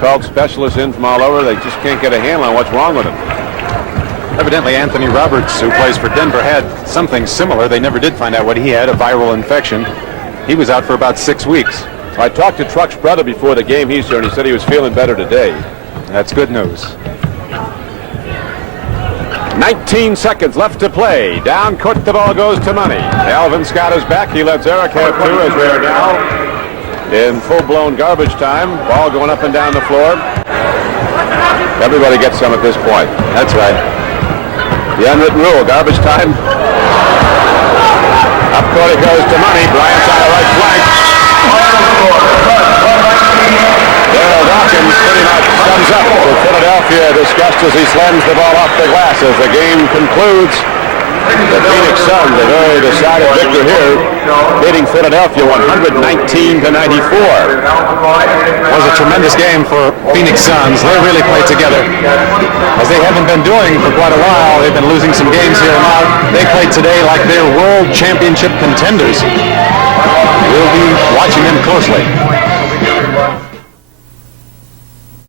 Called specialists in from all over. They just can't get a handle on what's wrong with him. Evidently, Anthony Roberts, who plays for Denver, had something similar. They never did find out what he had, a viral infection. He was out for about 6 weeks. I talked to Truck's brother before the game he's here, and he said he was feeling better today. That's good news. 19 seconds left to play. Down court, the ball goes to Money. Alvin Scott is back. He lets Eric have two as we are now in full-blown garbage time. Ball going up and down the floor. Everybody gets some at this point. That's right. The unwritten rule, garbage time. Up court it goes to Money. Bryant's on the right flank. Darryl Dawkins pretty much sums up for Philadelphia, discussed as he slams the ball off the glass as the game concludes. The Phoenix Suns, a very decided victor here, beating Philadelphia 119-94. It was a tremendous game for Phoenix Suns. They really played together, as they haven't been doing for quite a while. They've been losing some games here and out. They played today like they're world championship contenders. We'll be watching them closely.